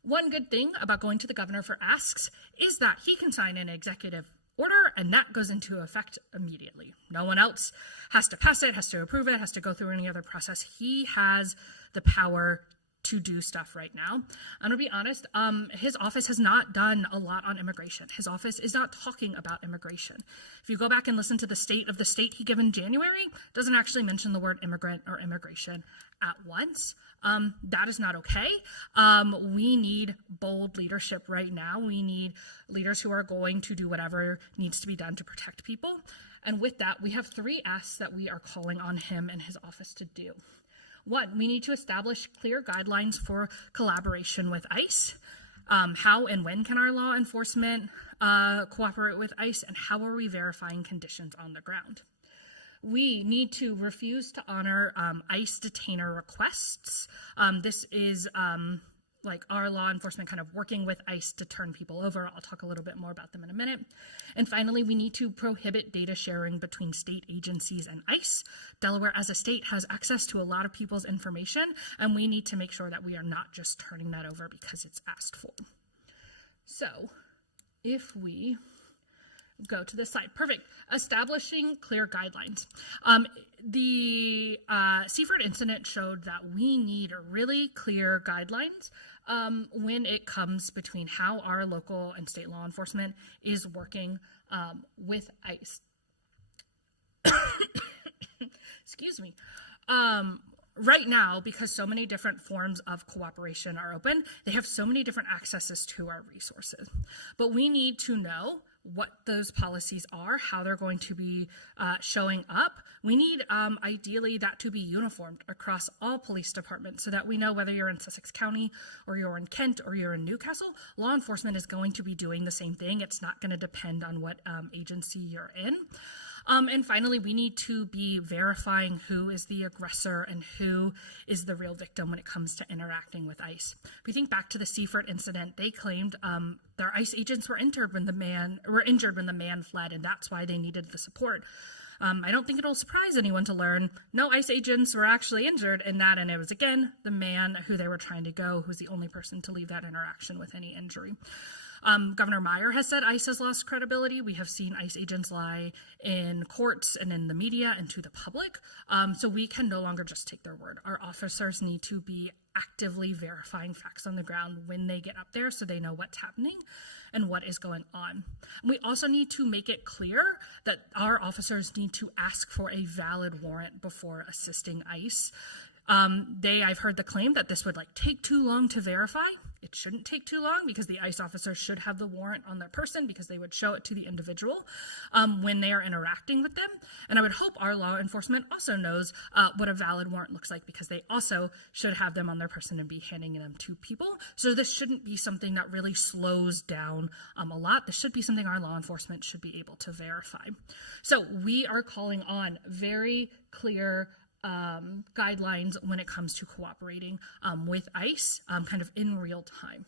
One good thing about going to the governor for asks is that he can sign an executive order, and that goes into effect immediately. No one else has to pass it, has to approve it, has to go through any other process. He has the power to do stuff right now. I'm going to be honest, his office has not done a lot on immigration. His office is not talking about immigration. If you go back and listen to the state of the state he gave in January, it doesn't actually mention the word immigrant or immigration at once. That is not okay. We need bold leadership right now. We need leaders who are going to do whatever needs to be done to protect people. And with that, we have 3 asks that we are calling on him and his office to do. 1, we need to establish clear guidelines for collaboration with ICE. How and when can our law enforcement cooperate with ICE, and how are we verifying conditions on the ground? We need to refuse to honor ICE detainer requests. This is like our law enforcement kind of working with ICE to turn people over. I'll talk a little bit more about them in a minute. And finally, we need to prohibit data sharing between state agencies and ICE. Delaware as a state has access to a lot of people's information, and we need to make sure that we are not just turning that over because it's asked for. So if we go to this slide, perfect. Establishing clear guidelines. The Seaford incident showed that we need really clear guidelines when it comes between how our local and state law enforcement is working with ICE. Excuse me. Right now, because so many different forms of cooperation are open, they have so many different accesses to our resources. But we need to know what those policies are, how they're going to be showing up. We need, ideally, that to be uniformed across all police departments so that we know whether you're in Sussex County or you're in Kent or you're in Newcastle, law enforcement is going to be doing the same thing. It's not going to depend on what agency you're in. And finally, we need to be verifying who is the aggressor and who is the real victim when it comes to interacting with ICE. If we think back to the Seaford incident, they claimed their ICE agents were injured when the man fled, and that's why they needed the support. I don't think it'll surprise anyone to learn no ICE agents were actually injured in that, and it was, again, the man who they were trying to go who was the only person to leave that interaction with any injury. Governor Meyer has said ICE has lost credibility. We have seen ICE agents lie in courts and in the media and to the public. So we can no longer just take their word. Our officers need to be actively verifying facts on the ground when they get up there so they know what's happening and what is going on. We also need to make it clear that our officers need to ask for a valid warrant before assisting ICE. I've heard the claim that this would take too long to verify. It shouldn't take too long because the ICE officer should have the warrant on their person because they would show it to the individual when they are interacting with them. And I would hope our law enforcement also knows what a valid warrant looks like because they also should have them on their person and be handing them to people. So this shouldn't be something that really slows down a lot. This should be something our law enforcement should be able to verify. So we are calling on very clear guidelines when it comes to cooperating with ICE kind of in real time.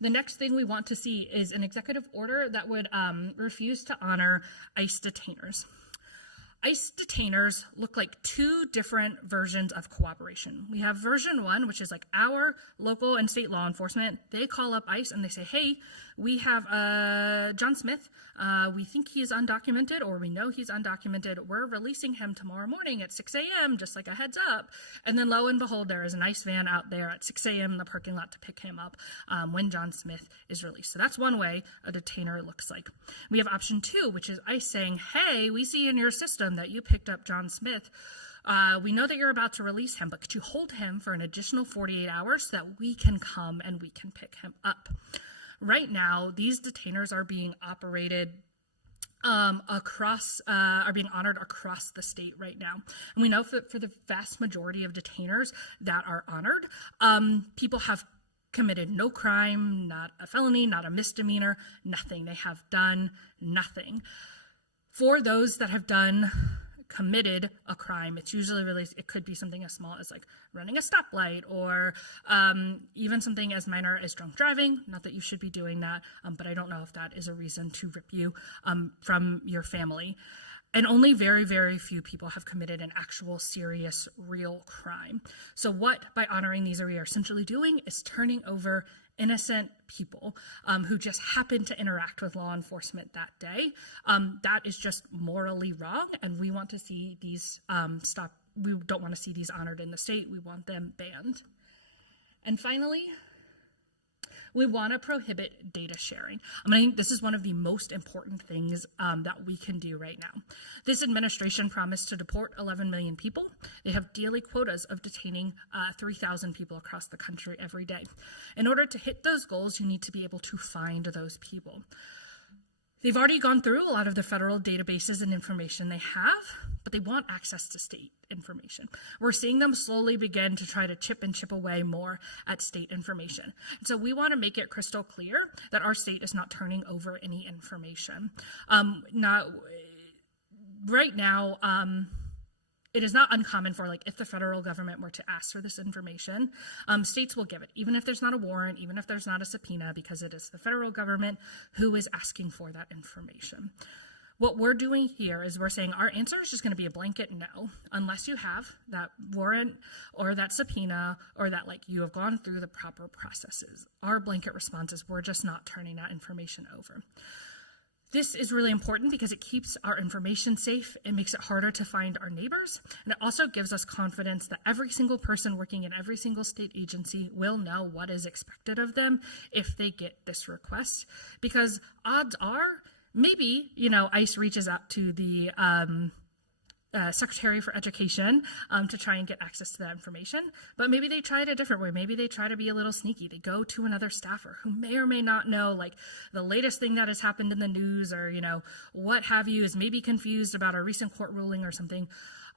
The next thing we want to see is an executive order that would refuse to honor ICE detainers. ICE detainers look like two different versions of cooperation. We have version one, which is our local and state law enforcement. They call up ICE and they say, hey, we have John Smith. We think he's undocumented, or we know he's undocumented. We're releasing him tomorrow morning at 6 a.m., just like a heads up. And then lo and behold, there is an ICE van out there at 6 a.m. in the parking lot to pick him up when John Smith is released. So that's one way a detainer looks like. We have option two, which is ICE saying, hey, we see in your system that you picked up John Smith. We know that you're about to release him, but could you hold him for an additional 48 hours so that we can come and we can pick him up? Right now, these detainers are being operated are being honored across the state right now. And we know for the vast majority of detainers that are honored, people have committed no crime, not a felony, not a misdemeanor, nothing. They have done nothing. For those that have committed a crime, it's usually it could be something as small as running a stoplight or even something as minor as drunk driving. Not that you should be doing that, but I don't know if that is a reason to rip you from your family. And only very, very few people have committed an actual serious, real crime. So what, by honoring these, we are essentially doing is turning over innocent people who just happen to interact with law enforcement that day. That is just morally wrong, and we want to see these stop. We don't want to see these honored in the state. We want them banned. And finally, we want to prohibit data sharing. I think this is one of the most important things that we can do right now. This administration promised to deport 11 million people. They have daily quotas of detaining 3,000 people across the country every day. In order to hit those goals, you need to be able to find those people. They've already gone through a lot of the federal databases and information they have, but they want access to state information. We're seeing them slowly begin to try to chip away more at state information. And so we want to make it crystal clear that our state is not turning over any information. Right now, it is not uncommon for, like, if the federal government were to ask for this information, states will give it, even if there's not a warrant, even if there's not a subpoena, because it is the federal government who is asking for that information. What we're doing here is we're saying our answer is just going to be a blanket no, unless you have that warrant or that subpoena or that, like, you have gone through the proper processes. Our blanket response is we're just not turning that information over. This is really important because it keeps our information safe. It makes it harder to find our neighbors. And it also gives us confidence that every single person working in every single state agency will know what is expected of them if they get this request. Because odds are, maybe, ICE reaches out to the Secretary for Education to try and get access to that information, but maybe they try it a different way. Maybe they try to be a little sneaky. They go to another staffer who may or may not know, like, the latest thing that has happened in the news, or, what have you, is maybe confused about a recent court ruling or something,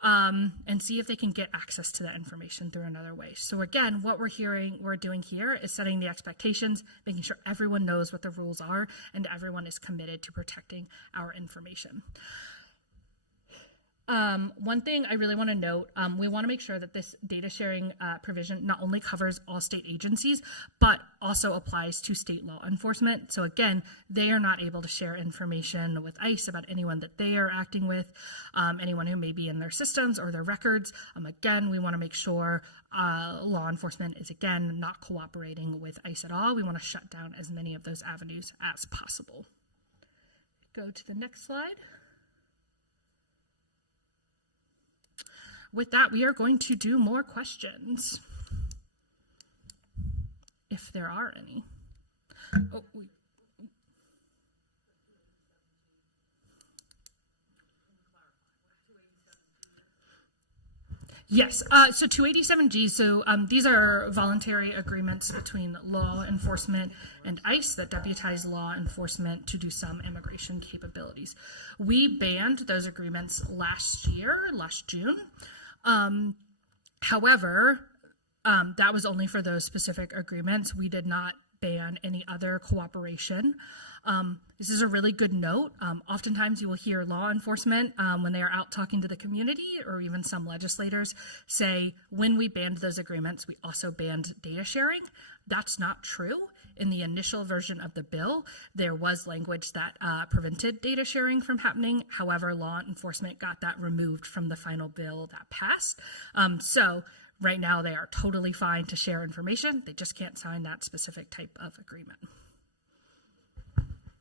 and see if they can get access to that information through another way. So again, what we're doing here is setting the expectations, making sure everyone knows what the rules are, and everyone is committed to protecting our information. One thing I really want to note, we want to make sure that this data sharing provision not only covers all state agencies, but also applies to state law enforcement. So again, they are not able to share information with ICE about anyone that they are acting with, anyone who may be in their systems or their records. Again, we want to make sure law enforcement is, again, not cooperating with ICE at all. We want to shut down as many of those avenues as possible. Go to the next slide. With that, we are going to do more questions, if there are any. Yes, so 287G, so these are voluntary agreements between law enforcement and ICE that deputize law enforcement to do some immigration capabilities. We banned those agreements last June. However, that was only for those specific agreements. We did not ban any other cooperation. This is a really good note. Oftentimes you will hear law enforcement, when they are out talking to the community, or even some legislators, say, when we banned those agreements, we also banned data sharing. That's not true. In the initial version of the bill, there was language that prevented data sharing from happening. However, law enforcement got that removed from the final bill that passed. So right now they are totally fine to share information. They just can't sign that specific type of agreement.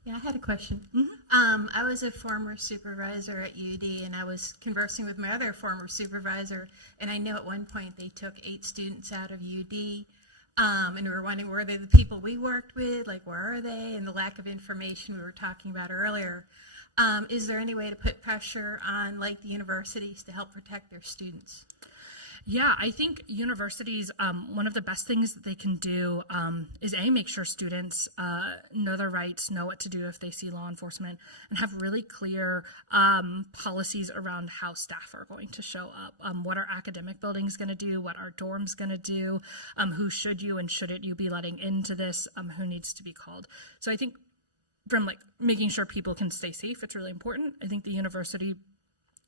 Yeah, I had a question. I was a former supervisor at UD, and I was conversing with my other former supervisor, and I know at one point they took 8 students out of UD. And we were wondering, were they the people we worked with? Like, where are they? And the lack of information we were talking about earlier. Is there any way to put pressure on, like, the universities to help protect their students? Yeah, I think universities, one of the best things that they can do is make sure students know their rights, know what to do if they see law enforcement, and have really clear policies around how staff are going to show up, what our academic building's going to do, what our dorm's going to do, who should you and shouldn't you be letting into this, who needs to be called. So I think from, like, making sure people can stay safe, it's really important. I think the university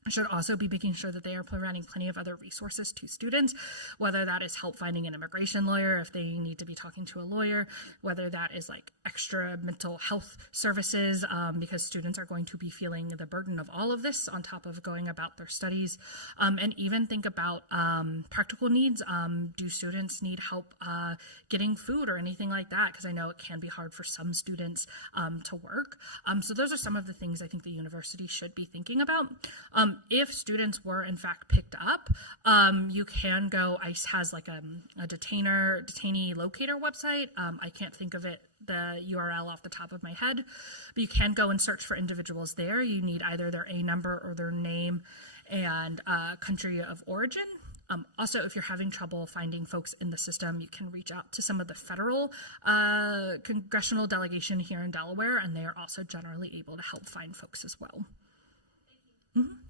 should also be making sure that they are providing plenty of other resources to students, whether that is help finding an immigration lawyer if they need to be talking to a lawyer, whether that is, like, extra mental health services, because students are going to be feeling the burden of all of this on top of going about their studies, and even think about practical needs. Do students need help getting food or anything like that? Because I know it can be hard for some students to work. So those are some of the things I think the university should be thinking about. If students were in fact picked up, you can go, ICE has, like, a detainee locator website. I can't think of the URL off the top of my head, but you can go and search for individuals there. You need either their A number or their name and country of origin. Also, if you're having trouble finding folks in the system, you can reach out to some of the federal congressional delegation here in Delaware, and they are also generally able to help find folks as well. Mm-hmm.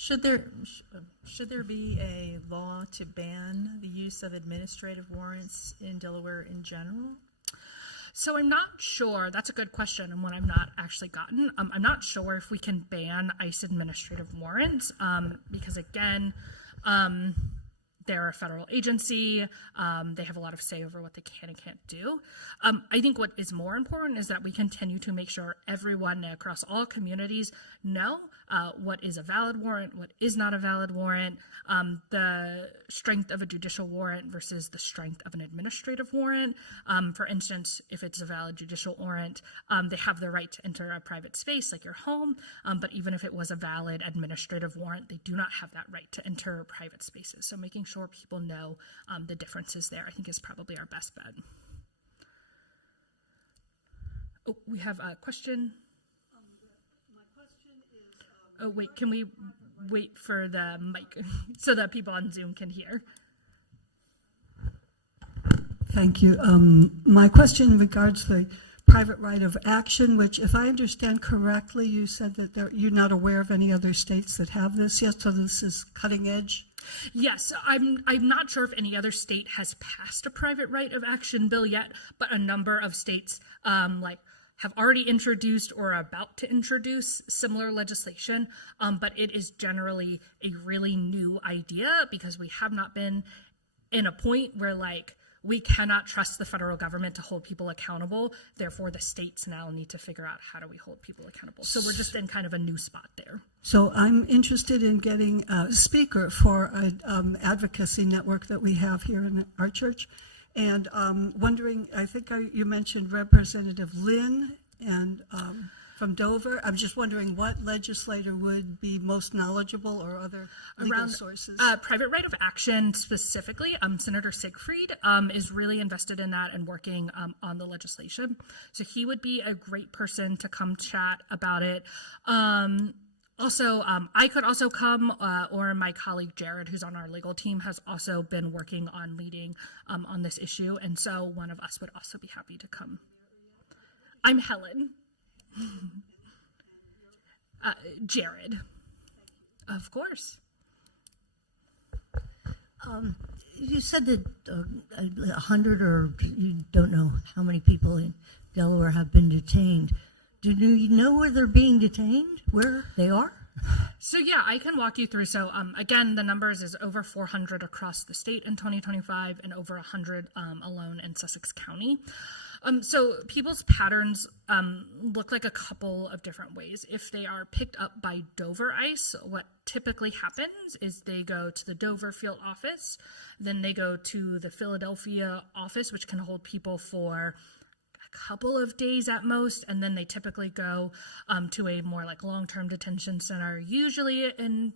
Should there be a law to ban the use of administrative warrants in Delaware in general? So I'm not sure. That's a good question, and one I've not actually gotten. I'm not sure if we can ban ICE administrative warrants because, again, they're a federal agency. They have a lot of say over what they can and can't do. I think what is more important is that we continue to make sure everyone across all communities know what is a valid warrant, what is not a valid warrant, the strength of a judicial warrant versus the strength of an administrative warrant. For instance, if it's a valid judicial warrant, they have the right to enter a private space like your home, but even if it was a valid administrative warrant, they do not have that right to enter private spaces. So making sure people know the differences there, I think, is probably our best bet. Oh, we have a question. My question is... Oh, wait, can we wait for the mic so that people on Zoom can hear? Thank you. My question regards the private right of action, which, if I understand correctly, you said that you're not aware of any other states that have this yet, so this is cutting edge? Yes, I'm not sure if any other state has passed a private right of action bill yet, but a number of states have already introduced or are about to introduce similar legislation, but it is generally a really new idea because we have not been in a point where we cannot trust the federal government to hold people accountable. Therefore, the states now need to figure out how do we hold people accountable. So we're just in kind of a new spot there. So I'm interested in getting a speaker for an advocacy network that we have here in our church. And wondering, I think you mentioned Representative Lynn and from Dover. I'm just wondering what legislator would be most knowledgeable or other legal sources? Private right of action specifically, Senator Siegfried is really invested in that and working on the legislation. So he would be a great person to come chat about it. Also, I could also come, or my colleague Jared, who's on our legal team, has also been working on leading on this issue, and so one of us would also be happy to come. I'm Helen. Jared. Of course. You said that 100 or you don't know how many people in Delaware have been detained. Do you know where they're being detained? Where they are? So yeah, I can walk you through. So again, the numbers is over 400 across the state in 2025 and over 100 alone in Sussex County. So people's patterns look like a couple of different ways. If they are picked up by Dover ICE, what typically happens is they go to the Dover field office, then they go to the Philadelphia office, which can hold people for couple of days at most, and then they typically go to a more long-term detention center, usually in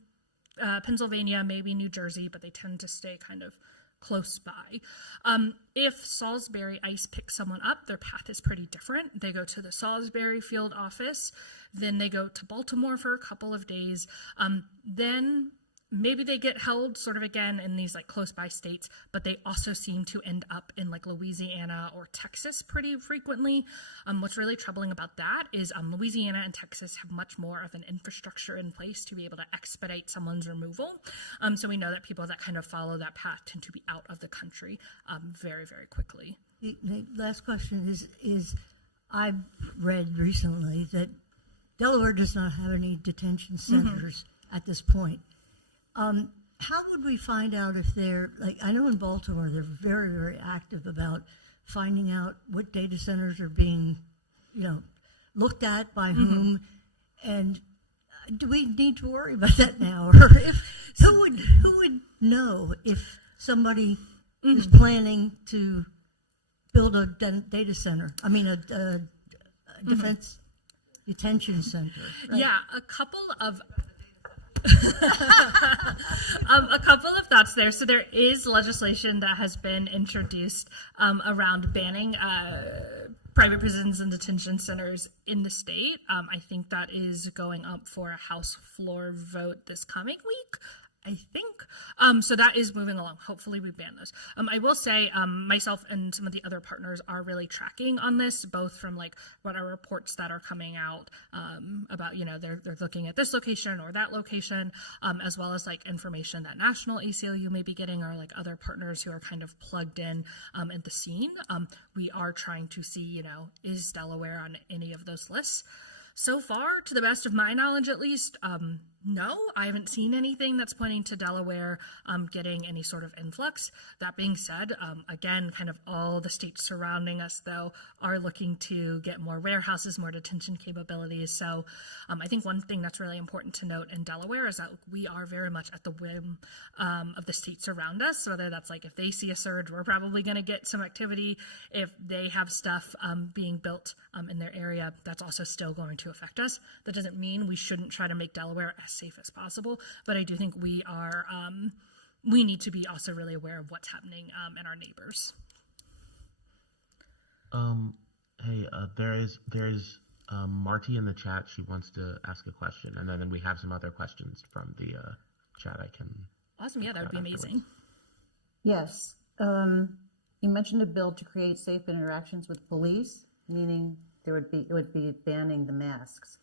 Pennsylvania, maybe New Jersey, but they tend to stay kind of close by. If Salisbury ICE picks someone up, their path is pretty different. They go to the Salisbury field office, then they go to Baltimore for a couple of days, then maybe they get held sort of again in these close by states, but they also seem to end up in Louisiana or Texas pretty frequently. What's really troubling about that is Louisiana and Texas have much more of an infrastructure in place to be able to expedite someone's removal. So we know that people that kind of follow that path tend to be out of the country very, very quickly. The last question is I've read recently that Delaware does not have any detention centers at this point. How would we find out if they're, I know in Baltimore they're very, very active about finding out what data centers are being, looked at by whom, and do we need to worry about that now? Or who would know if somebody is planning to build a data center? I mean, a defense detention center. Right? Yeah, a couple of thoughts there. So there is legislation that has been introduced around banning private prisons and detention centers in the state. I think that is going up for a House floor vote this coming week. I think. So that is moving along. Hopefully we ban those. I will say myself and some of the other partners are really tracking on this, both from like what are reports that are coming out about, they're looking at this location or that location, as well as like information that national ACLU may be getting or like other partners who are kind of plugged in at the scene. We are trying to see, is Delaware on any of those lists? So far, to the best of my knowledge at least, no, I haven't seen anything that's pointing to Delaware getting any sort of influx. That being said, again, kind of all the states surrounding us, though, are looking to get more warehouses, more detention capabilities. So I think one thing that's really important to note in Delaware is that we are very much at the whim of the states around us, whether that's like if they see a surge, we're probably going to get some activity. If they have stuff being built in their area, that's also still going to affect us. That doesn't mean we shouldn't try to make Delaware as safe as possible, but I do think we are we need to be also really aware of what's happening in our neighbors. Hey, there is Marty in the chat. She wants to ask a question, and then we have some other questions from the chat. I can. Awesome, yeah, that would be amazing. Yes, you mentioned a bill to create safe interactions with police, meaning it would be banning the masks.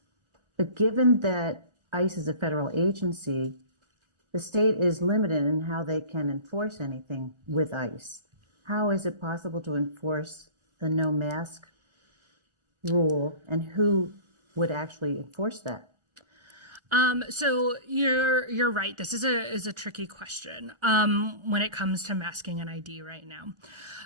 But given that ICE is a federal agency, the state is limited in how they can enforce anything with ICE. How is it possible to enforce the no mask rule, and who would actually enforce that? So you're right. This is a tricky question when it comes to masking and ID right now.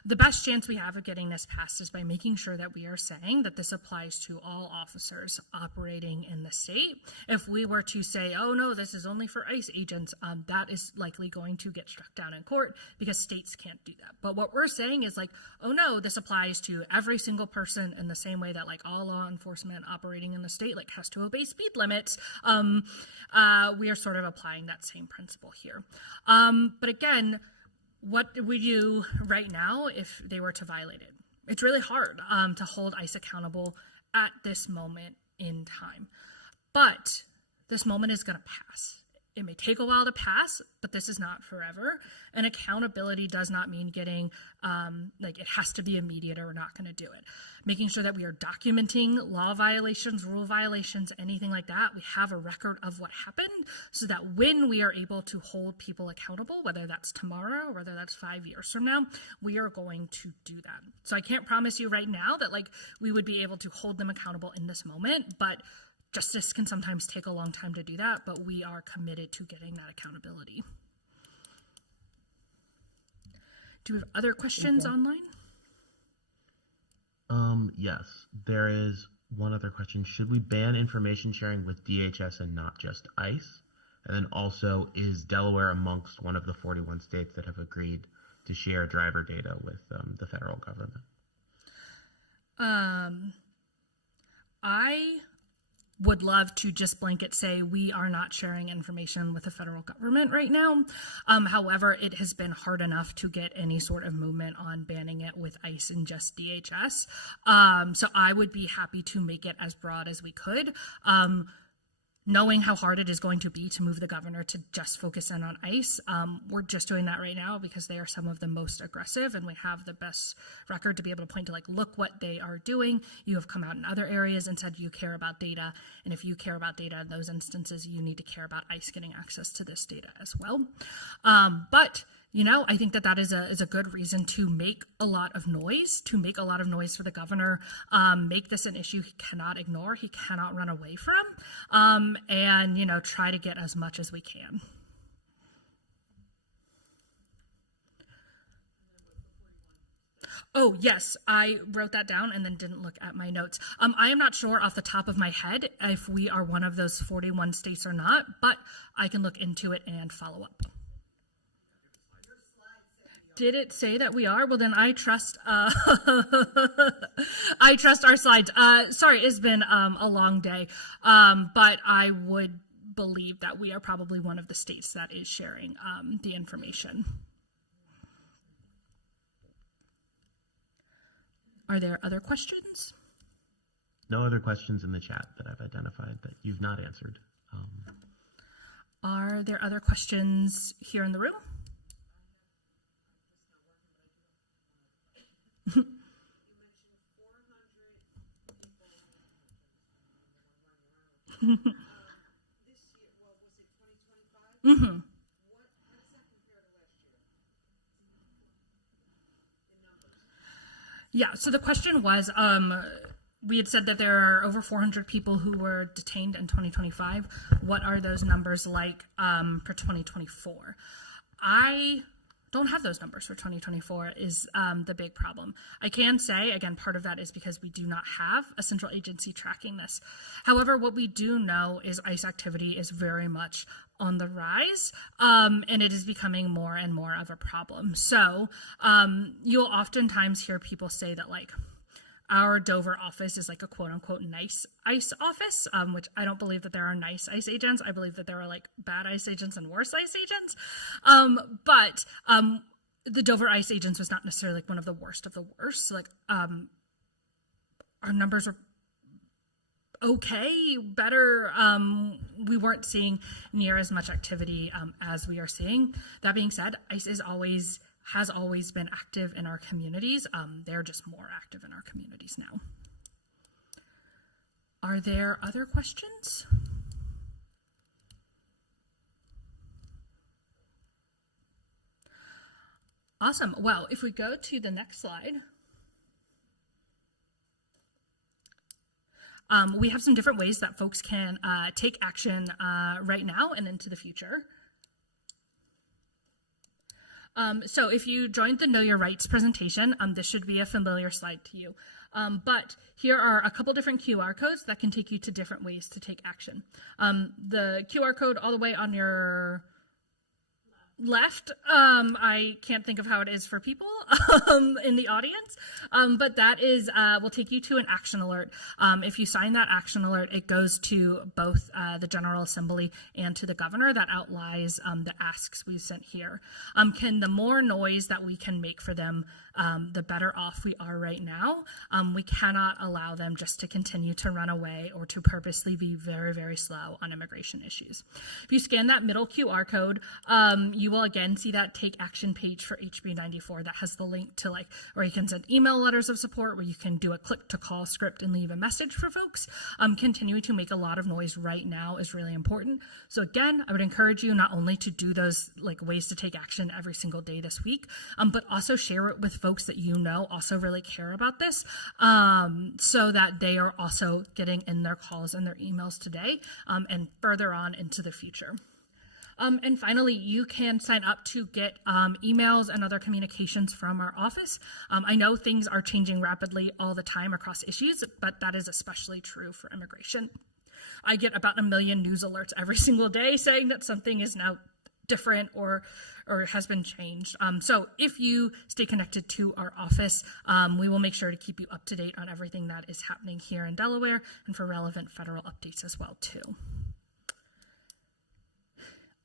The best chance we have of getting this passed is by making sure that we are saying that this applies to all officers operating in the state. If we were to say, oh no, this is only for ICE agents, that is likely going to get struck down in court because states can't do that. But what we're saying is like, oh no, this applies to every single person in the same way that like all law enforcement operating in the state like has to obey speed limits. We are sort of applying that same principle here. But again, what do we do right now if they were to violate it? It's really hard to hold ICE accountable at this moment in time. But this moment is going to pass. It may take a while to pass, but this is not forever. And accountability does not mean getting, like it has to be immediate or we're not going to do it. Making sure that we are documenting law violations, rule violations, anything like that. We have a record of what happened so that when we are able to hold people accountable, whether that's tomorrow or whether that's 5 years from now, we are going to do that. So I can't promise you right now that like we would be able to hold them accountable in this moment, but justice can sometimes take a long time to do that, but we are committed to getting that accountability. Do we have other questions online? Yes, there is one other question. Should we ban information sharing with DHS and not just ICE? And then also, is Delaware amongst one of the 41 states that have agreed to share driver data with the federal government? I would love to just blanket say we are not sharing information with the federal government right now. However, it has been hard enough to get any sort of movement on banning it with ICE and just DHS. So I would be happy to make it as broad as we could. Knowing how hard it is going to be to move the governor to just focus in on ICE, we're just doing that right now because they are some of the most aggressive and we have the best record to be able to point to like, look what they are doing. You have come out in other areas and said you care about data. And if you care about data in those instances, you need to care about ICE getting access to this data as well. But you know, I think that is a good reason to make a lot of noise, for the governor, make this an issue he cannot ignore, he cannot run away from, and, you know, try to get as much as we can. Oh, yes, I wrote that down and then didn't look at my notes. I am not sure off the top of my head if we are one of those 41 states or not, but I can look into it and follow up. Did it say that we are? Well, then I trust I trust our slides. Sorry, it's been a long day, but I would believe that we are probably one of the states that is sharing the information. Are there other questions? No other questions in the chat that I've identified that you've not answered. Are there other questions here in the room? Mm-hmm. Yeah, so the question was, we had said that there are over 400 people who were detained in 2025. What are those numbers like for 2024? I don't have those numbers for 2024 is the big problem. I can say, again, part of that is because we do not have a central agency tracking this. However, what we do know is ICE activity is very much on the rise, and it is becoming more and more of a problem. So you'll oftentimes hear people say that, like, our Dover office is like a quote-unquote nice ICE office, which I don't believe that there are nice ICE agents. I believe that there are like bad ICE agents and worse ICE agents. But the Dover ICE agents was not necessarily like one of the worst of the worst. So, like, our numbers are okay, better. We weren't seeing near as much activity as we are seeing. That being said, ICE has always been active in our communities. They're just more active in our communities now. Are there other questions? Awesome. Well, if we go to the next slide, we have some different ways that folks can take action right now and into the future. So if you joined the Know Your Rights presentation, this should be a familiar slide to you. But here are a couple different QR codes that can take you to different ways to take action. The QR code all the way on your left, I can't think of how it is for people in the audience, but that is will take you to an action alert. If you sign that action alert, it goes to both the General Assembly and to the governor. That outlines the asks we've sent here. The more noise that we can make for them, the better off we are right now. We cannot allow them just to continue to run away or to purposely be very, very slow on immigration issues. If you scan that middle QR code, you will again see that take action page for HB 94 that has the link to, like, where you can send email letters of support, where you can do a click to call script and leave a message for folks. Continuing to make a lot of noise right now is really important. So again, I would encourage you not only to do those, like, ways to take action every single day this week, but also share it with folks that you know also really care about this, so that they are also getting in their calls and their emails today and further on into the future. And finally, you can sign up to get emails and other communications from our office. I know things are changing rapidly all the time across issues, but that is especially true for immigration. I get about 1 million news alerts every single day saying that something is now different or has been changed. So if you stay connected to our office, we will make sure to keep you up to date on everything that is happening here in Delaware and for relevant federal updates as well too.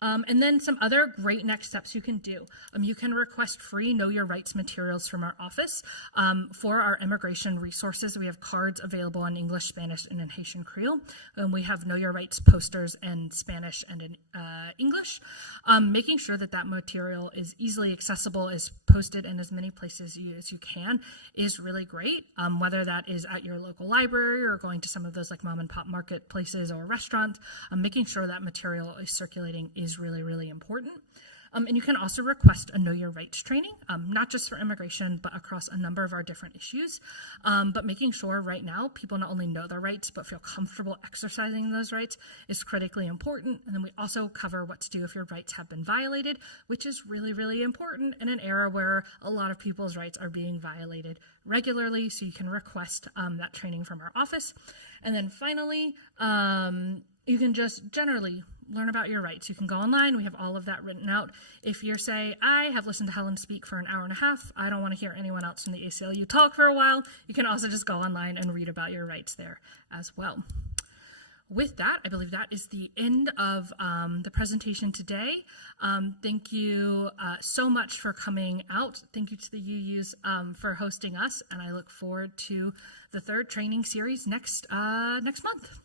And then some other great next steps you can do. You can request free Know Your Rights materials from our office. For our immigration resources, we have cards available in English, Spanish, and in Haitian Creole. And we have Know Your Rights posters in Spanish and in English. Making sure that that material is easily accessible, is posted in as many places as you can, is really great. Whether that is at your local library or going to some of those like mom and pop marketplaces or restaurants, making sure that material is circulating is really, really important. And you can also request a Know Your Rights training, not just for immigration, but across a number of our different issues. But making sure right now people not only know their rights, but feel comfortable exercising those rights is critically important. And then we also cover what to do if your rights have been violated, which is really, really important in an era where a lot of people's rights are being violated regularly. So you can request that training from our office. And then finally, you can just generally learn about your rights. You can go online. We have all of that written out. If you're, say, I have listened to Helen speak for an hour and a half, I don't want to hear anyone else from the ACLU talk for a while, you can also just go online and read about your rights there as well. With that, I believe that is the end of the presentation today. Thank you so much for coming out. Thank you to the UUs for hosting us, and I look forward to the third training series next month.